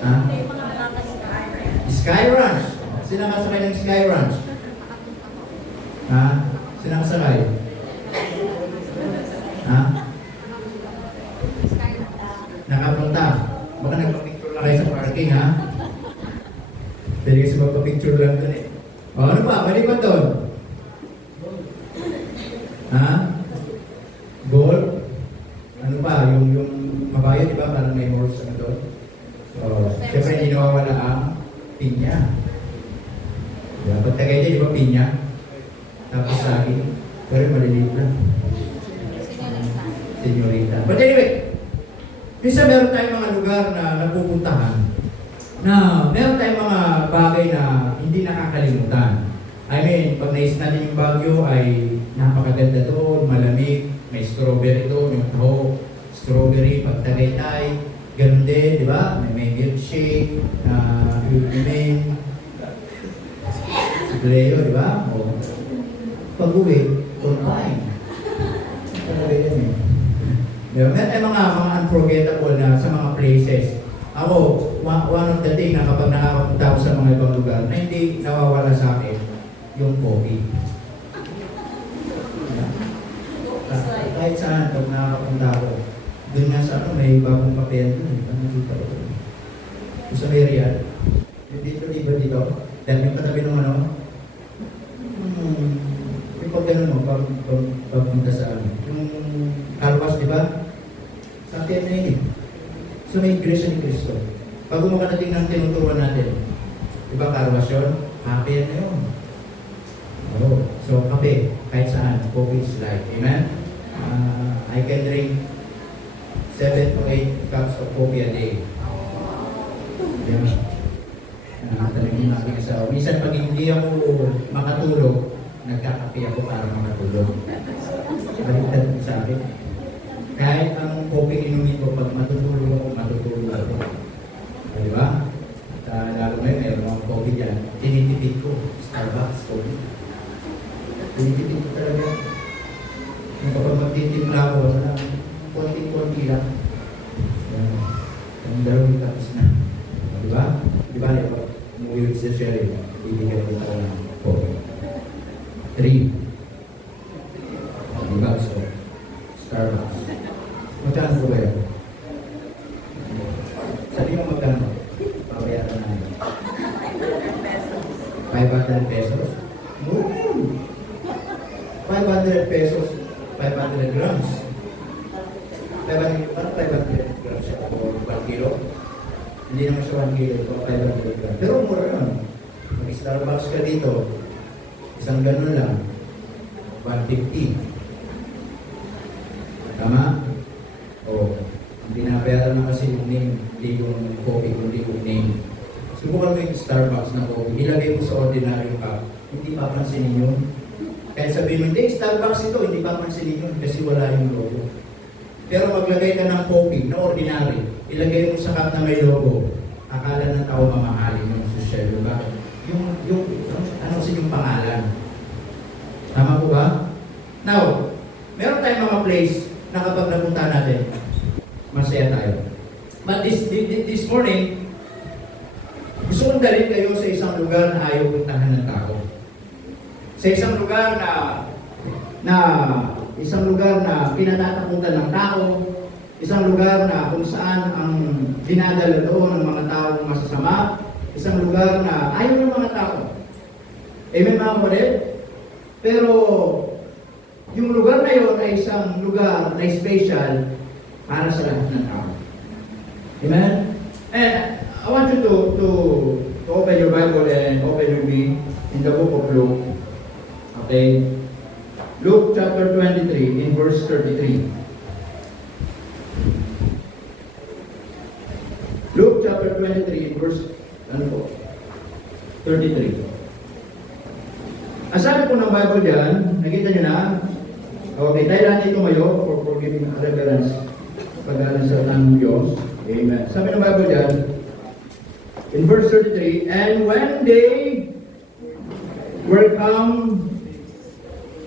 Ha? Sky Ranch. Sino nakasakay ng Sky Ranch? Ha? Sino nakasakay? Ha? Nakapunta. Baka nagpa-picture lang kayo sa parking, ha? Pwede kasi magpa-picture lang doon eh. O, ano pa? Mali ba doon? Ha? Gold? Ano pa? Yung mabayo, di ba? Parang may horse ano doon. So, siyempre hindi nawawala ang pinya. Diba? Pag tagay di ba pinya? Tapos saging. Pero maliliit lang. Senyorita. But anyway, minsan meron tayong mga lugar na napupuntahan na meron tayong mga bagay na hindi nakakalimutan. I mean, pag naisip natin yung Baguio ay napakaganda doon, malamig, may strawberry doon, yung taho, strawberry, pag Tagaytay, ganun din, di ba? May milkshake, Ultimate, Leo, di ba? O, pag-uwi, online. Talaga yan eh. Meron tayong mga unforgettable na sa mga places. Ako, one of the thing na kapag nakakapunta ako sa mga ibang lugar na hindi nawawala sa akin, yung coffee. Kahit saan, pag nakakapunta ako, doon nga sa ano, may bagong kapehan doon. Ano dito? Sa Marian. Dito, dito. Dahil yung katabi ng ano, yung pag gano'n mo, pagpunta sa ano. Yung Carwas, di ba? Sa atin na yun eh. So may Iglesia ni Cristo. Pag makarating ng tinuturuan natin, di ba Carwas yun? Happy na yun. Oh, so kape, kahit saan, coffee is life. Amen? I can drink 7 to 8 cups of coffee a day. Yan. Talagang natin sa minsan pag hindi ako makatulog, nagkakape ako para makatulog. Baliktad mo sa akin. Kahit ang coffee inumin ko, pag matutulog ako. Di ba? At lalo ngayon, mayroon akong coffee dyan. Tinitipid ko. Starbucks coffee. Tinitipid ko talaga. Kung kapag magtitimpla ako, konti-konti lang. Ang dalawang tapos na. Di ba? Di ba? Pag umuwi sa Sherry, ibigay ko ako ng coffee. 3. Di ba? So, Starbucks. Magkano po ba yun? Sabi mo magkano? Pabayaran na yun. 500 pesos? 500 pesos, 500 grams. 500 grams siya o 1 kilo. Hindi naman siya 1 kilo, ito 500 grams. Pero mura yun. Mag-Starbucks ka dito, isang ganun lang, 150. Tama? O, ang binabayaran na kasi yung name, hindi yung coffee, kundi yung name. Subukan mo yung Starbucks na coffee, ilagay mo sa ordinary cup, hindi papansinin yun. Kahit sabihin mo, hindi, Starbucks ito, hindi papansinin yun kasi wala yung logo. Pero maglagay ka ng coffee na ordinary, ilagay mo sa cup na may logo, akala ng tao mamahalin yung social, diba? Yung ano kasi yung pangalan. Tama po ba? Now, meron tayong mga place na kapag napunta natin, masaya tayo. But this morning, gusto kong dalhin kayo sa isang lugar na ayaw puntahan ng tao. Sa isang lugar na pinatatakutan ng tao, isang lugar na kung saan ang dinadala doon ng mga taong masasama, isang lugar na ayaw ng mga tao. Amen mga kapatid? Pero yung lugar na yun ay isang lugar na special para sa lahat ng tao. Amen? And I want you to open your Bible and open with me in the book of Luke. Okay? Luke chapter 23 in verse 33. Luke chapter 23 in verse 33. Ang sabi po ng Bible dyan, nakita nyo na? Okay, tayo lang dito ngayon for giving reverence pag-alan sa ng Diyos. Amen. Sabi ng Bible dyan, in verse 33, and when they were come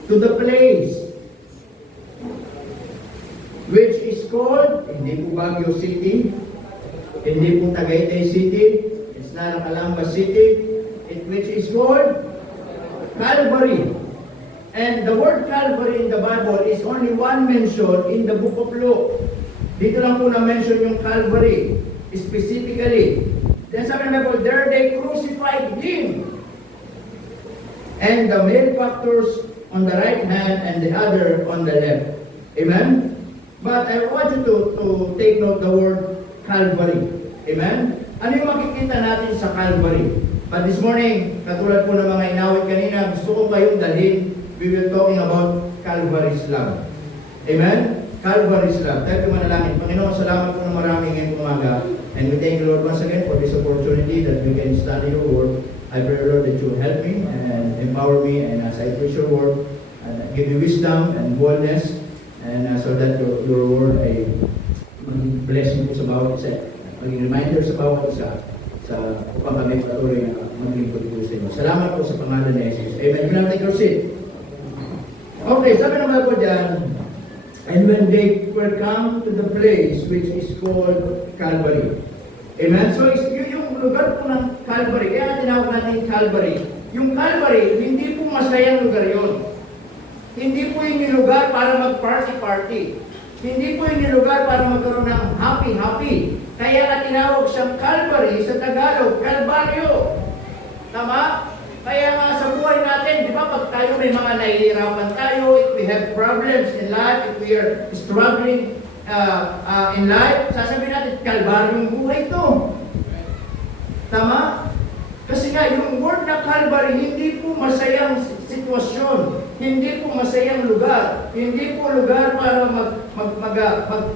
to the place which is called, hindi po Baguio City, Hindi po Tagaytay City. It's not a Calamba City. Which is called Calvary. And the word Calvary in the Bible is only one mention in the book of Luke. Dito lang po na-mention yung Calvary, specifically. Then sabi ng Bible, there they crucified Him. And the malefactors on the right hand and the other on the left. Amen? But I want you to take note the word Calvary. Amen? Ano yung makikita natin sa Calvary? But this morning, katulad po ng mga inawit kanina, gusto ko kayong dalhin. We will talking about Calvary's love. Amen? Calvary's love. Tayo po manalangin. Panginoon, salamat po ng marami ngayong umaga. And we thank you, Lord, once again for this opportunity that we can study your word. I pray, Lord, that you help me and empower me. And as I preach your word, give me wisdom and boldness. And so that your word ay maging blessing po sa bawat isa. Maging reminder sa bawat isa. Sa upang kami patuloy na maglingkod po sa inyo. Salamat po sa pangalan ni Jesus. Amen. You can take your seat. Okay, sabi naman po dyan, and when they were come to the place which is called Calvary. Amen? So, yung lugar po ng Calvary, kaya tinawag natin Calvary. Yung Calvary, hindi po masayang lugar yon. Hindi po yung lugar para mag-party-party. Hindi po yung lugar para magkaroon ng happy-happy. Kaya nga tinawag siyang Calvary sa Tagalog, Kalbaryo. Tama? Kaya nga sa buhay natin, di ba, pag tayo may mga nahihirapan tayo, if we have problems in life, if we are struggling in life, sasabihin natin, Kalbaryo yung buhay ito. Tama? Kasi nga, yung word na Calvary, hindi po masayang sitwasyon. Hindi po masayang lugar. Hindi po lugar para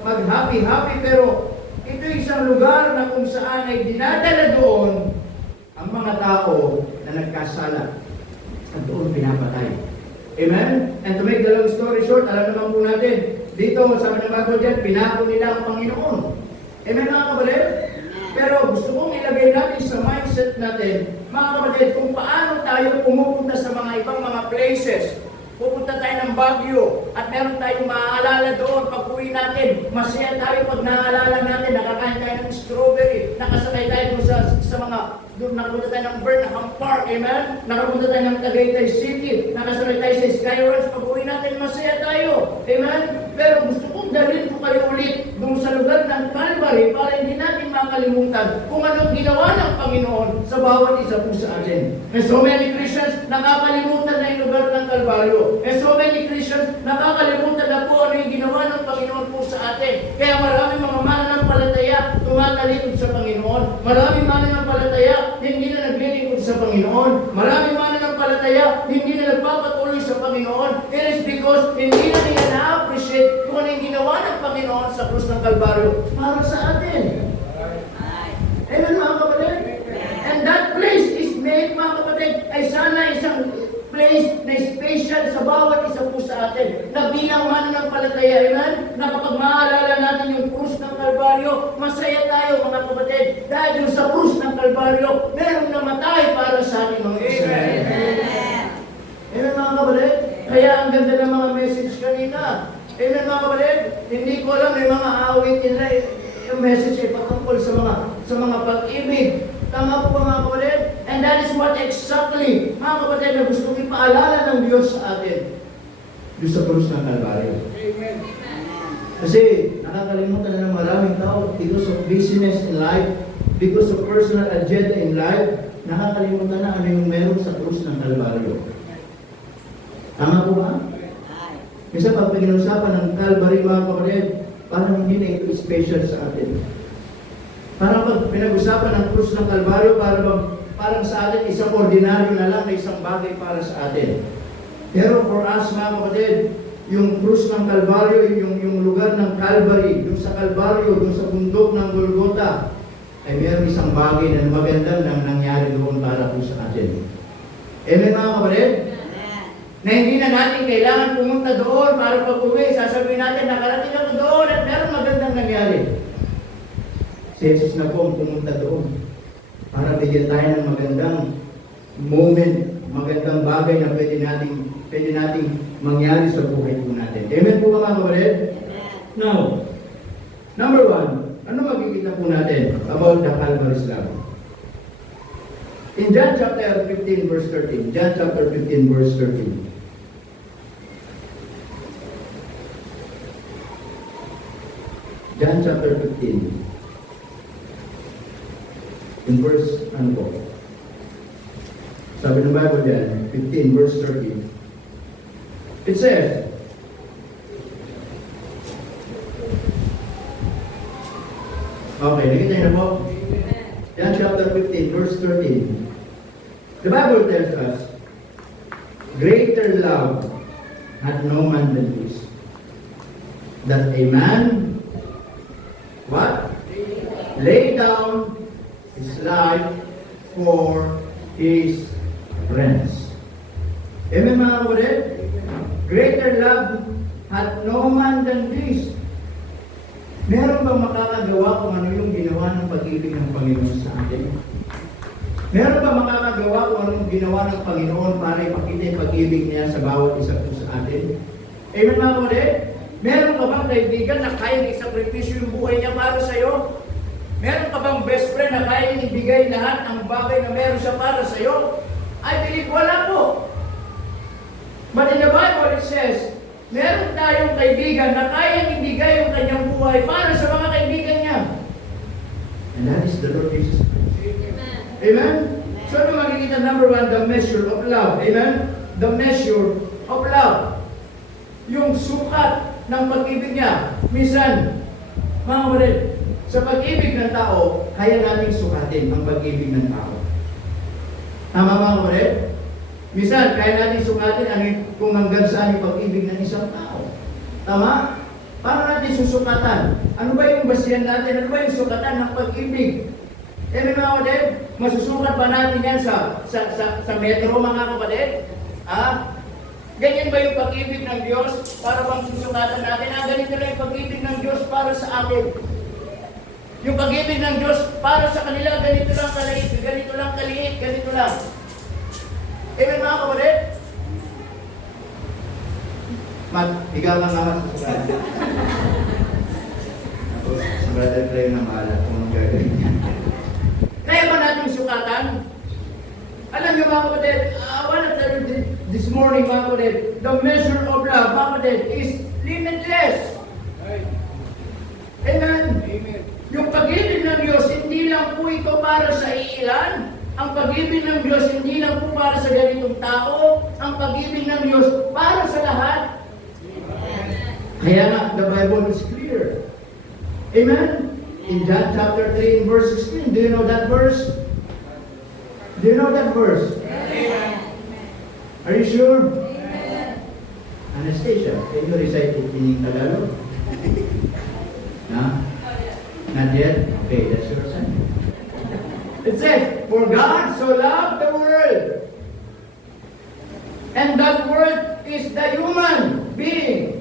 mag-happy-happy. Pero ito isang lugar na kung saan ay dinadala doon ang mga tao na nagkasala. At doon pinapatay. Amen? And to make the long story short, alam naman po natin, dito, sabi ng Bible dyan, pinako nila ang Panginoon. Amen mga kabalit? Pero gusto kong ilagay natin sa mindset natin, mga kapatid, kung paano tayo pumupunta sa mga ibang mga places. Pupunta tayo ng Baguio at meron tayong maaalala doon pag uwi natin. Masaya tayo pag naaalala natin, nakakain tayo ng strawberry, nakasakay tayo doon sa mga, doon nakapunta tayo ng Burnham Park, amen? Nakapunta tayo ng Tagaytay City, nakasakay tayo sa Skyworks, pag uwi natin, masaya tayo, amen? Pero gusto kong dalhin ko kayo ulit doon sa lugar ng Calvary para hindi natin makalimutan kung anong ginawa ng Panginoon sa bawat isa po sa atin. And so many Christians nakakalimutan na yung lugar ng Calvario. And so many Christians nakakalimutan na po ano yung ginawa ng Panginoon po sa atin. Kaya maraming mga mananampalataya tumatalikod sa Panginoon. Maraming mananampalataya hindi na naglilingkod sa Panginoon. Maraming mananampalataya hindi na nagpapatuloy sa Panginoon. It is because hindi na nila na-appreciate kung ano yung ginawa ng Panginoon sa krus ng Kalbaryo para sa atin. Amen mga kapatid? And that place is made, mga kapatid, ay sana isang place na special sa bawat isa po sa atin. Na bilang mananampalataya, amen? Na kapag maalala natin yung krus ng Kalbaryo, masaya tayo mga kapatid. Dahil yung sa krus ng Kalbaryo, merong namatay para sa ating mga Israel. Amen mga kapatid? Kaya ang ganda ng mga message kanina. Amen mga kapatid? Hindi ko alam, may mga awit nila yung message ay patungkol sa mga pag-ibig. Tama po ba mga kapatid? And that is what exactly, mga kapatid, na gusto kong ipaalala ng Diyos sa atin. Diyos sa krus ng Kalbaryo. Amen. Kasi nakakalimutan na ng maraming tao because of business in life, because of personal agenda in life, nakakalimutan na ano yung meron sa krus ng Kalbaryo. Tama po ba? Kasi pag pinag-usapan ng Calvary, mga kapatid, parang hindi na ito special sa atin. Parang pag pinag-usapan ng krus ng Kalbaryo, parang sa atin isang ordinaryo na lang na isang bagay para sa atin. Pero for us, mga kapatid, yung krus ng Kalbaryo, yung lugar ng Calvary, yung sa Kalbaryo, yung sa bundok ng Golgota, ay mayroong isang bagay na magandang nang nangyari doon para po sa atin. Amen mga kapatid? Na hindi na natin kailangan pumunta doon para pag-uwi. Sasabihin natin, nakarating ako doon at meron magandang nangyari. Si Jesus na po ang pumunta doon para bigyan tayo ng magandang moment, magandang bagay na pwede nating mangyari sa buhay po natin. Amen po mga kapatid? Now, number one, Ano makikita po natin about the Calvary's love? In John chapter 15 verse 13. John chapter 15 verse 13. John chapter 15. In verse, ano po? Sabi ng Bible dyan, 15 verse 13. It says, okay, nakita niyo na po? John chapter 15 verse 13. The Bible tells us, greater love hath no man than this, that a man, what? Lay down his life for his friends. Amen mga kapatid? Greater love hath no man than this. Meron bang makakagawa kung ano yung ginawa ng pag-ibig ng Panginoon sa atin? Meron bang makakagawa kung ano yung ginawa ng Panginoon para ipakita yung pag-ibig niya sa bawat isa po sa atin? Amen mga kapatid? Meron ka bang kaibigan na kaya isakripisyo yung buhay niya para sa'yo? Meron ka bang best friend na kaya ibigay lahat ng bagay na meron siya para sa'yo? I believe wala po. But in the Bible it says, meron tayong kaibigan na kayang ibigay yung kanyang buhay para sa mga kaibigan niya. And that is the Lord Jesus Christ. Amen. Amen? So ano makikita? Number one, the measure of love. Amen? The measure of love. Yung sukat ng pag-ibig niya. Minsan, mga kapatid, sa pag-ibig ng tao, kaya nating sukatin ang pag-ibig ng tao. Tama mga kapatid? Minsan, kaya natin sukatin kung hanggang saan yung pag-ibig ng isang tao. Tama? Paano natin susukatan? Ano ba yung basihan natin? Ano ba yung sukatan ng pag-ibig? Eh, mga kapatid, masusukat ba natin yan sa metro, mga kapatid? Ganyan ba yung pag-ibig ng Diyos para bang susukatan natin? Ganito lang yung pag-ibig ng Diyos para sa akin. Yung pag-ibig ng Diyos para sa kanila, ganito lang kaliit, ganito lang kaliit, ganito lang. Amen mga kapatid? Ikaw lang naman susukatan. Tapos, sa brother Clay na mahala kung anong gagawin niya. Kaya ba natin sukatan? Alam niyo mga kapatid, I want to tell you this morning mga kapatid, the measure of love, mga kapatid, is limitless. Amen? Amen. Yung pag-ibig ng Diyos, hindi lang po ito para sa iilan. Ang pag-ibig ng Diyos, hindi lang po para sa ganitong tao. Ang pag-ibig ng Diyos, para sa lahat. Kaya nga, the Bible is clear. Amen? In John chapter 3, verse 16, do you know that verse? Do you know that verse? Amen. Are you sure? Amen. Anastasia, can you recite it in Tagalog? No? Not yet? Okay, that's your sign. It says, for God so loved the world. And that world is the human being.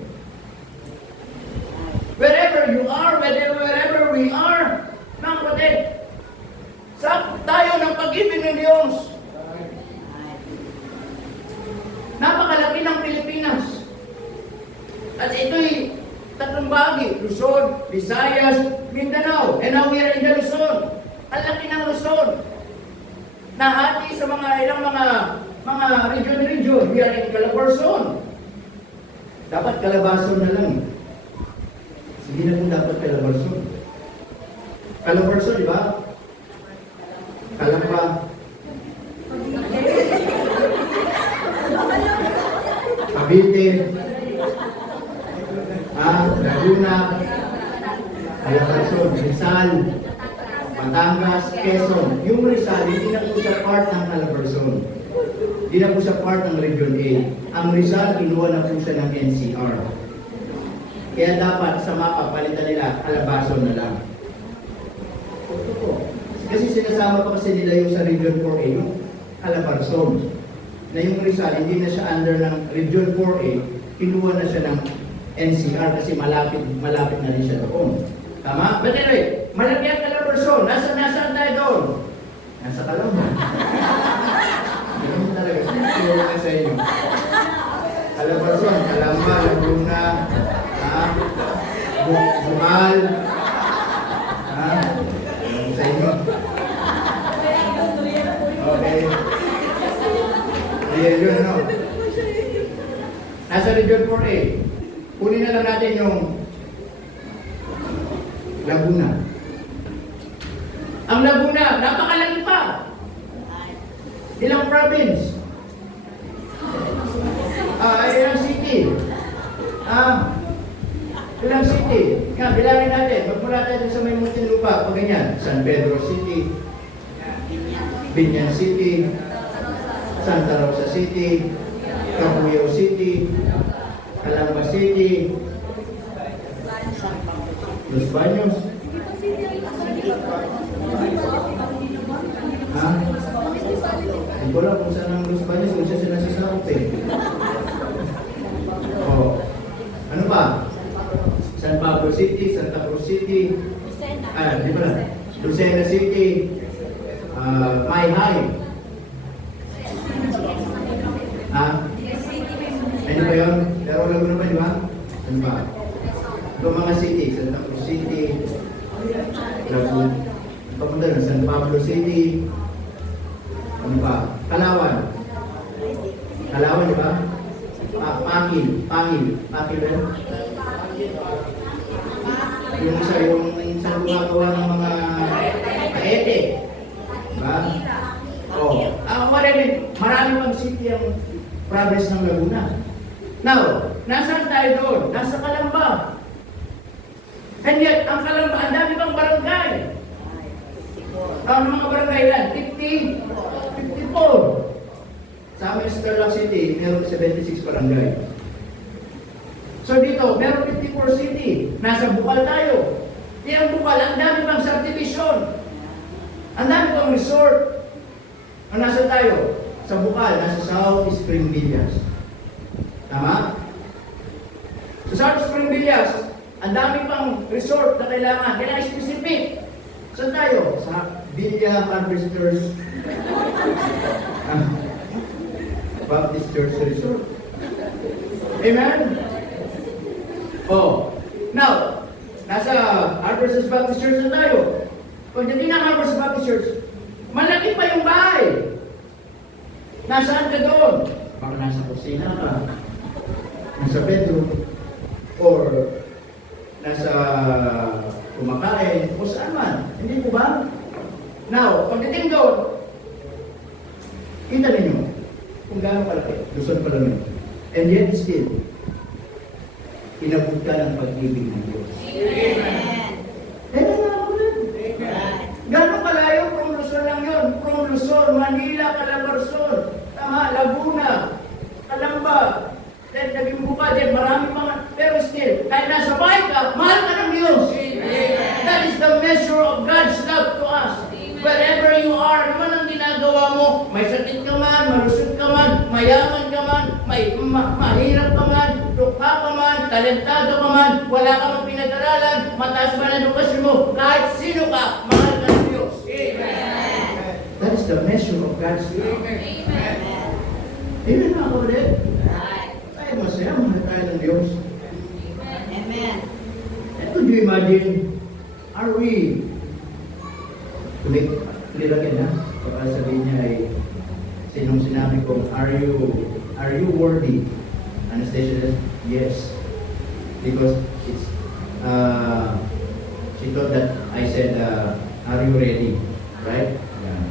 Wherever you are, wherever we are, mga kapatid, sakop tayo ng pag-ibig ng Diyos. Napakalaki ng Pilipinas. At ito'y tatlong bahagi, Luzon, Visayas, Mindanao. And now we are in the Luzon. Ang laki ng Luzon. Nahati sa ilang mga region. We are in Calabarzon. Dapat Calabarzon na lang. Hindi na kung dapat Calabarzon. Calabarzon, di ba? Kalamba. Cavite. Laguna. Calabarzon. Rizal. Batangas, Quezon. Yung Rizal, hindi na po siya part ng Calabarzon. Hindi na po siya part ng Region A. Ang Rizal, kinuha na po siya ng NCR. Kaya dapat sa mapa, palitan nila, Calabarzon na lang. Kasi sinasama pa kasi nila yung sa Region 4A, yung Calabarzon. Na yung Rizal, hindi na siya under ng Region 4A, kinuha na siya ng NCR kasi malapit na rin siya doon. Tama? But anyway, malaki ang Calabarzon. Nasaan tayo doon? Nasa Calamba. Ganun talaga. Sure na sa inyo. Calabarzon, Calamba, Laguna, Bukal, Ayan yun, ano? Nasa Region 4A. Kunin na lang natin yung Laguna. Ang Laguna, napakalaki pa. Ilang province? Ilang city? Ilang city? Nga, bilangin natin. Magmula tayo sa may Muntinlupa. Pag ganyan, San Pedro City, Binyan City, Santa Rosa City, Cabuyao City, Calamba City, Los Baños. Ha? Hindi ko lang kung saan ang Los Baños, kung saan sila sasakop eh. Oh. Ano ba? San Pablo City, Santa Cruz City, di ba na? Lucena City, Mayhay. Ano ba yun? Pero Laguna ba, di ba? Ano ba? Ito mga city, Santa Cruz City, Laguna, papunta na, San Pablo City, ano ba? Palawan. Palawan, di ba? Pangil ba? Yung isa gumagawa ng mga kaete. Diba? Marami pang city ang province ng Laguna. Now, nasaan tayo doon? Nasa Calamba. And yet, ang Calamba, ang dami pang barangay. Ang mga barangay lang, 54. Sa amin sa Tarlac City, meron 76 barangay. So dito, meron 54 city. Nasa Bukal tayo. Ang Bukal, ang dami pang subdivision. Ang dami pang resort. Ang nasa tayo? Sa Bukal, nasa South Spring Villas. Tama? Sa South Spring Villas, ang dami pang resort na kailangan. Kailangan specific. Saan tayo? Sa Villa Harvesters Baptist Church Resort. Amen? Now, nasa Harvesters Baptist Church na tayo. Pagdating ng Harvesters Baptist Church, malaki pa yung bahay. Nasaan ka doon? Baka nasa kusina ka, nasa bedroom, or nasa kumakain, o saan man. Hindi po ba? Now, pagdating doon, kita ninyo kung gaano kalaki. Luzon pa lang yun. And yet still, inabot ka ng pag-ibig ng Diyos. Amen. Gano'ng kalayo from Luzon lang yun? From Luzon, Manila, Calabarzon, Laguna, Calamba, then naging buka din, marami mga, pero still, kahit nasa bahay ka, mahal ka ng Diyos. That is the measure of God's love to us. Wherever you are, naman ang ginagawa mo, may sakit ka man, malusot ka man, mayaman ka man, mahirap ka man, dukha ka man, talentado ka man, wala ka man pinag-aralan, mataas man ang edukasyon mo, kahit sino ka, mahal ka ng Diyos. Amen. That is the measure of God's love. Amen. Amen mga kapatid. Ay, masaya, mahal tayo ng Diyos. Amen. And could you imagine, are we Lirakin na, baka sabihin niya ay sinong sinabi ko, are you worthy? Anastasia says, yes. Because it's, she thought that I said, are you ready? Right? Yeah.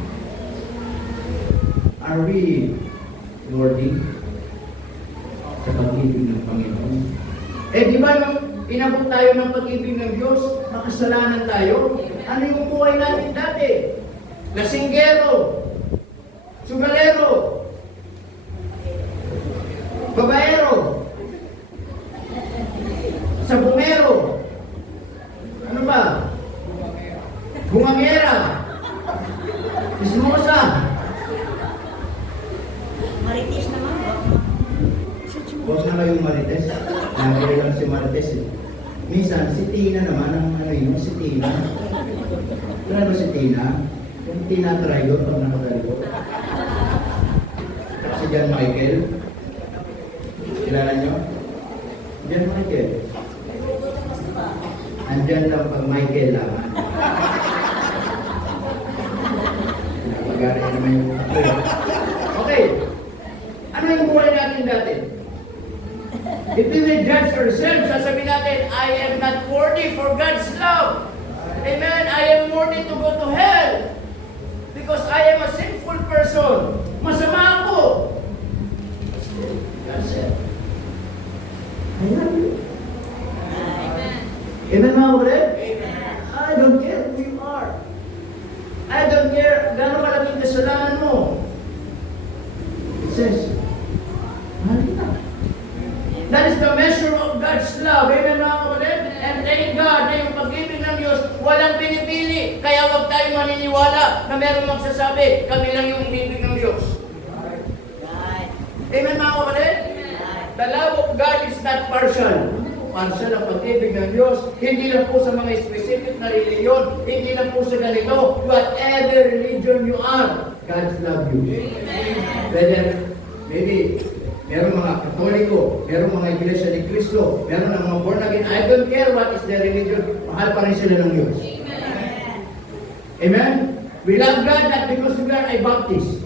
Are we worthy sa pag-ibig ng Panginoon? Di ba nung inabot tayo ng pag-ibig ng Diyos, makasalanan tayo? Ano yung buhay natin dati? Lasinggero, sugalero, babaero, sabungero, ano ba? Bungangera, ismosa. Marites naman. Huwag na kayong marites. Nagkaya lang si marites eh. Minsan, si Tina naman, ang si Tina. Ano si Tina? Yung Tina Traidor pag nakagaliko. Si John Michael. Kilala nyo? John Michael. Andyan lang pag Michael lang. yari na naman yung tatlo. Okay. Ano yung buhay natin dati? If we will judge ourselves, sasabihin natin, I am not worthy for God's love. Amen. I am worthy to go to hell. Because I am a sinful person. Masama ako. God said, I love you. Amen. Amen, mga kapatid? Amen. I don't care who you are. I don't care gano'ng malaking kasalanan mo. It says, mahal kita. That is the measure of God's love. Amen, mga kapatid? And thank God na yung pag-ibig ng Diyos, walang pinipili. Kaya huwag tayo maniniwala na merong magsasabi, kami lang yung inibig ng Diyos. Right. Amen, mga kapatid? The love of God is not partial. Partial ang pag-ibig ng Diyos. Hindi lang po sa mga specific na reliyon. Hindi lang po sa ganito. Whatever religion you are, God love you. Whether, maybe, meron mga Katoliko, meron mga Iglesia ni Cristo, meron ng mga born again. I don't care what is their religion. Mahal pa rin sila ng Diyos. Amen? We love God not because we are a Baptist.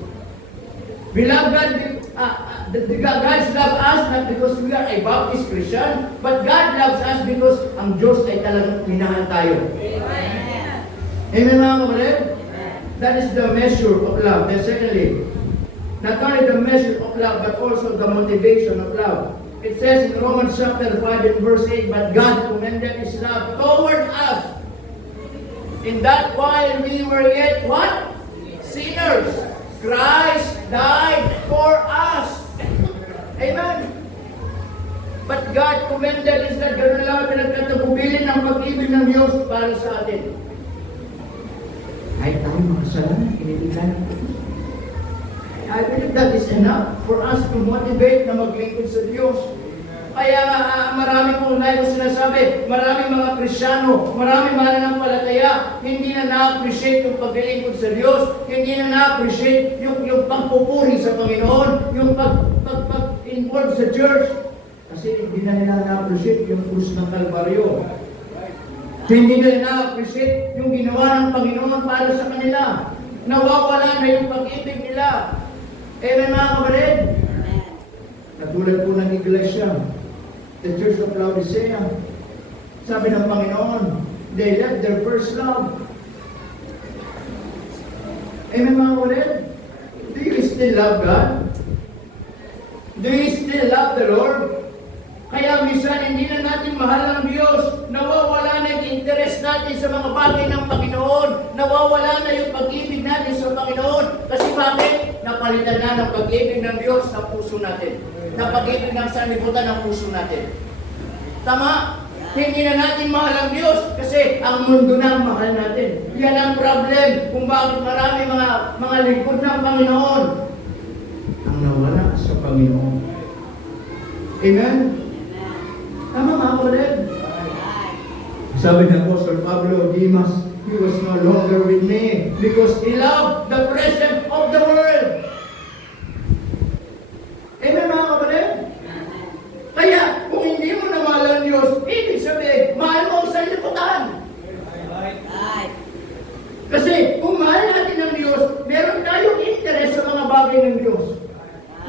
We love God God's love us not because we are a Baptist Christian, but God loves us because ang Diyos ay talagang minahal tayo. Amen, mga kapatid? That is the measure of love. Then secondly, not only the measure of love, but also the motivation of love. It says in Romans chapter 5 and verse 8, but God commended His love toward us, in that while we were yet what? Sinners, Christ died for us. Amen. But God commended is that gano'n lang pinagkatagubilin ng pag-ibig ng Diyos para sa atin. Kahit tayo mga kasalanan, kinibigan ng Diyos. I believe that is enough for us to motivate na maglingkod sa Diyos. Kaya marami pong lahat ko sinasabi, marami mga Krisyano, marami mananampalataya, hindi na na-appreciate yung paglingkod sa Diyos, hindi na na-appreciate yung pagpupuri sa Panginoon, yung pag-involve sa church, kasi hindi na nila na-appreciate yung krus ng Kalbaryo. Hindi na na-appreciate yung ginawa ng Panginoon para sa kanila. Nawawala na yung pag-ibig nila. Amen, mga kapatid? Natulad po ng iglesia, the Church of Laodicea, sabi ng Panginoon, they left their first love. Amen, mga kapatid? Do you still love God? Do you still love the Lord? Kaya minsan hindi na natin mahal ang Diyos. Nawawala na yung interest natin sa mga bagay ng Panginoon. Nawawala na yung pag-ibig natin sa Panginoon. Kasi bakit? Napalitan na ng pag-ibig ng Diyos sa puso natin. Na pag-ibig ng sanlibutan ng puso natin. Tama? Hindi na natin mahal ang Diyos kasi ang mundo na ang mahal natin. Yan ang problem kung bakit marami mga lingkod ng Panginoon ang nawala sa Panginoon. Amen? Tama mga kapatid? Sabi ng Apostle Pablo, Demas, he was no longer with me because he loved the presence of the world. Amen mga kapatid? Kaya kung hindi mo na mahal ang Diyos, ibig sabihin, mahal mo ang sanlibutan. Kasi kung mahal natin ang Diyos, meron tayong interest sa mga bagay ng Diyos.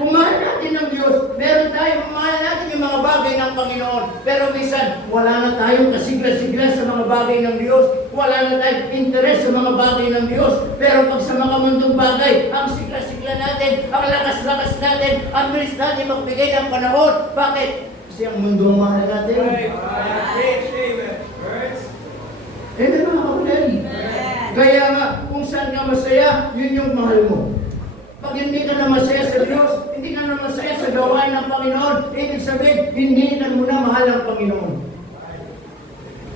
Kung mahal natin ang Diyos, meron tayong mahal natin yung mga bagay ng Panginoon. Pero minsan, wala na tayong kasigla-sigla sa mga bagay ng Diyos. Wala na tayong interest sa mga bagay ng Diyos. Pero pag sa mga mundong bagay, ang sigla-sigla natin, ang lakas-lakas natin, ang bilis natin magbigay ng panahon. Bakit? Kasi ang mundo ang mahal natin. Amen mga kapatid. Kaya nga, kung saan ka masaya, yun yung mahal mo. Pag hindi ka na masaya sa Diyos, hindi ka na masaya sa gawain ng Panginoon, ibig sabihin, hindi ka muna mahal ang Panginoon.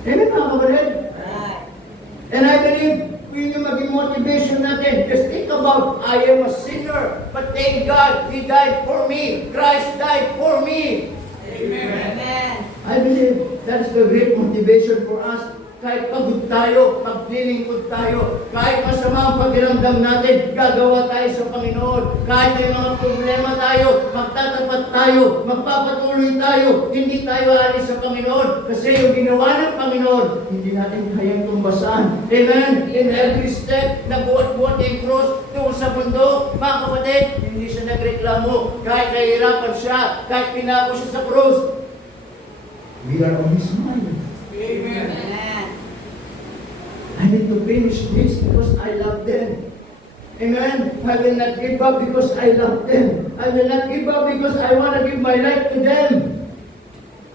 Amen mga kapatid? And I believe, yun yung maging motivation natin. Just think about, I am a sinner, but thank God, He died for me. Christ died for me. Amen. I believe that's the great motivation for us. Kahit pagod tayo, maglilingkod tayo, kahit masama ang pakiramdam natin, gagawa tayo sa Panginoon. Kahit may mga problema tayo, magtatapat tayo, magpapatuloy tayo, hindi tayo alis sa Panginoon. Kasi yung ginawa ng Panginoon, hindi natin kayang tumbasan. Amen? In every step, nabuhat-buhat yung cross, kung sa bundok, mga kapatid, hindi siya nagreklamo. Kahit nahihirapan siya, kahit pinako siya sa krus. We are on His mind. Amen. I need to finish this because I love them. Amen. I will not give up because I love them. I will not give up because I want to give my life to them.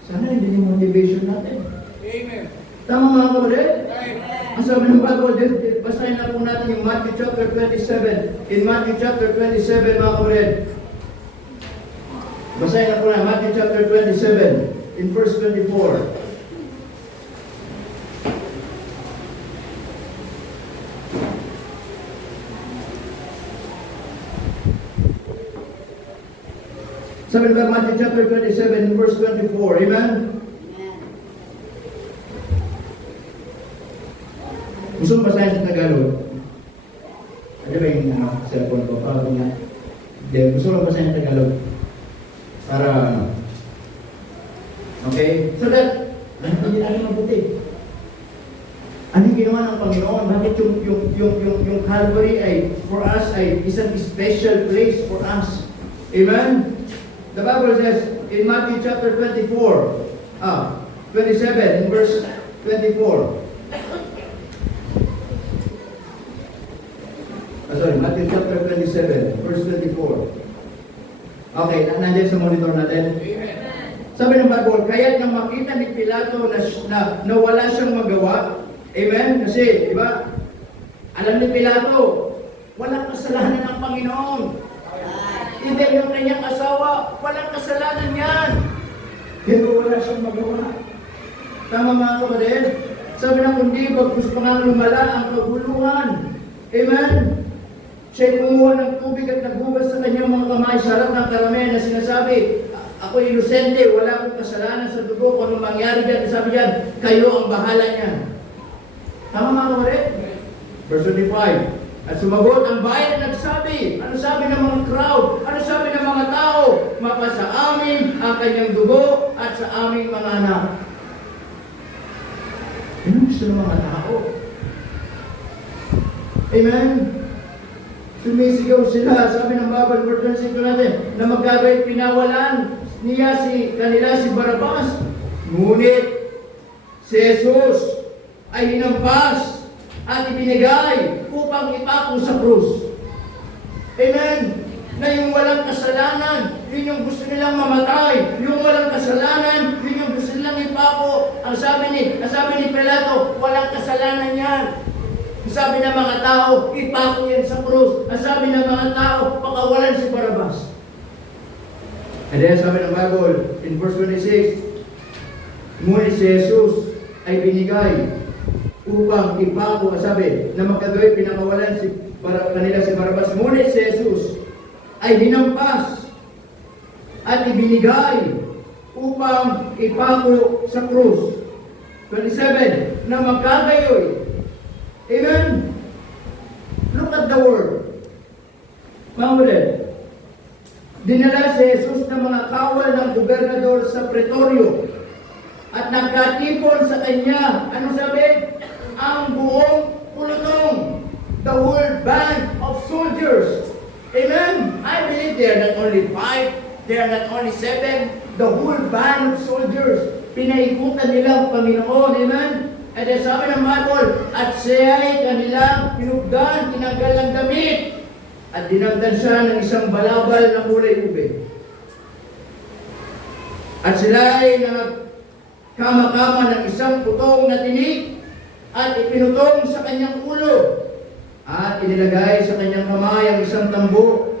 Sana hindi yung motivation natin. Amen. Tama mga kapatid? Amen. Ang sabi ng Bible, basahin na po natin yung Matthew chapter 27. In Matthew chapter 27, mga kapatid. Basahin na po na Matthew chapter 27, in verse 24. Sabi ng Matthew chapter 27, in verse 24. Amen? Gusto mo basahin sa Tagalog? Ano ba yung cellphone ko? Para nga. Gusto mo basahin sa Tagalog? Para, okay? So that, hindi natin mabuti. Ano yung ginawa ng Panginoon? Bakit yung Calvary ay, for us, ay isang special place for us? Amen? The Bible says in Matthew chapter 27, in verse 24. Matthew chapter 27, verse 24. Okay, nandiyan sa monitor natin. Amen. Sabi ng Bible, kaya nang makita ni Pilato na wala siyang magawa, amen? Kasi, di ba, alam ni Pilato, walang kasalanan ng Panginoon. Hindi yung kanyang asawa, walang kasalanan yan. Pero wala siyang magawa. Tama mga kapatid? Sabi na kundi, gusto nga lumala ang kaguluhan. Amen? Siya'y kumuha ng tubig at naghugas sa kanyang mga kamay sa harap ng karamihan na sinasabi, ako inosente, wala akong kasalanan sa dugo, kung anong mangyari dyan, sabi dyan, kayo ang bahala niyan. Tama mga kapatid? Verse 25. At sumagot ang bayan at nagsabi, ano sabi ng mga crowd, ano sabi ng mga tao, mapasa amin ang kanyang dugo at sa aming mga anak. Yan ang gusto ng mga tao. Amen? Sumisigaw sila, sabi ng Bible, verse 26 natin, na magagawin pinawalan niya kanila si Barabas. Ngunit si Jesus ay hinampas at ibinigay upang ipako sa krus. Amen? Na yung walang kasalanan, yun yung gusto nilang mamatay. Yung walang kasalanan, yun yung gusto nilang ipako. Ang sabi ni Pilato, walang kasalanan yan. Ang sabi ng mga tao, ipako yan sa krus. Ang sabi ng mga tao, pakawalan si Barabas. And then sabi ng Bible, in verse 26, ngunit si Jesus ay binigay upang ipako, sabi, na magkagawin pinakawalan kanila si Barabas. Ngunit si Jesus ay hinampas at ibinigay upang ipako sa krus. 27, na magkagayoy. Amen? Look at the word. Mga dinala si Jesus ng mga kawal ng gobernador sa pretoryo at nagkatipon sa kanya. Ano sabi? Ang buong pulutong. The whole band of soldiers. Amen? I believe they are not only 5, they are not only 7, the whole band of soldiers. Pinaikutan nila ang Panginoon. Amen? At sabi ng Bible, at siya ay kanilang pinugdan, tinanggal ng damit, at dinagdan siya ng isang balabal na kulay ube. At sila ay kama-kama ng isang putong na tinik at ipinutong sa kanyang ulo at inilagay sa kanyang kamay ang isang tambo.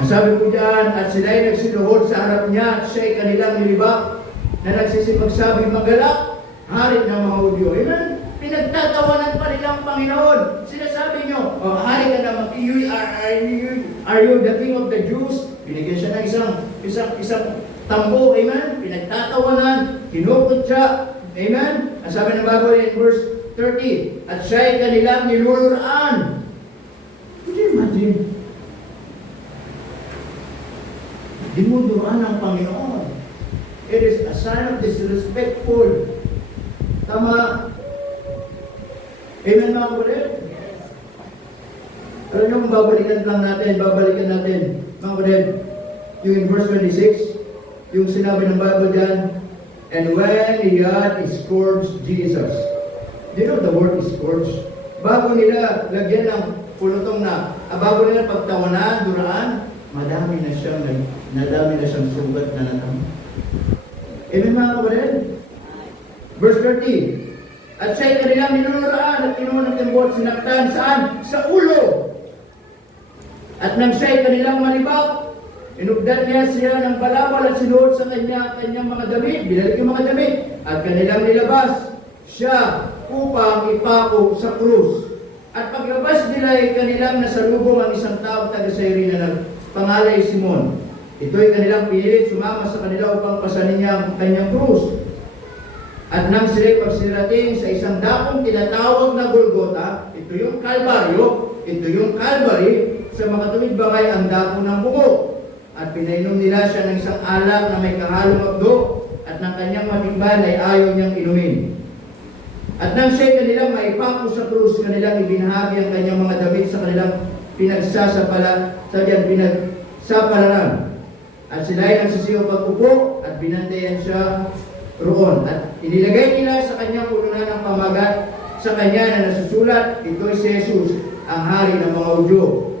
Ang sabi ko diyan, at sila ay nagsiluhod sa harap niya at siya ay kanilang nilibak na nagsisipagsabi, magalak, hari ng mga Hudyo. Amen? Pinagtatawanan pa nila ang Panginoon. Sinasabi nyo, oh, hari ka naman, are you the king of the Jews? Binigyan siya ng isang tambo, amen? Pinagtatawanan, kinukot siya, amen? Ang sabi ng Bible in verse 30, at siya ay kanilang niluluraan. Could you imagine? Dinuduraan ng Panginoon. It is a sign of disrespectful. Tama. Amen mga kapatid? Alam niyo kung babalikan natin, mga kapatid, yung in verse 26, yung sinabi ng Bible dyan, and when he had scourged Jesus. Do you know the word scourged? Bago nila lagyan ng pulutong bago nila pagtawanan, duraan, madami na siyang sugat na natama. Amen mga kapatid? Verse 30, at siya'y kanilang ninunuraan at kinuha ng tembol, sinaktan saan? Sa ulo. At nang siya'y kanilang malibak, inugdan niya siya ng balawal at sinuot sa kanyang mga damit, binalik yung mga damit, at kanilang nilabas siya upang ipako sa krus. At paglabas nila ay kanilang nasalubong ang isang tao taga-Cyrene na pangalan ay Simon. Ito'y kanilang pinilit sumama sa kanila upang pasanin niya ang kanyang krus. At nang sila'y pagsirating sa isang dakong tinatawag na Golgota, ito yung Calvary, sa makatuwid bangay ang dako ng bungo. At pinainom nila siya ng isang alak na may kahalong abdo, at ng kanyang matikban ay ayaw niyang inumin. At nang siya'y kanilang maipako sa krus, kanilang ibinahagi ang kanyang mga damit sa kanilang pinagsapalaran. At sila ay nagsisiyo pag-upo at binantayan siya roon. At inilagay nila sa kanyang pulunan ng pamagat sa kanya na nasusulat, ito'y si Jesus, ang hari ng mga Hudyo.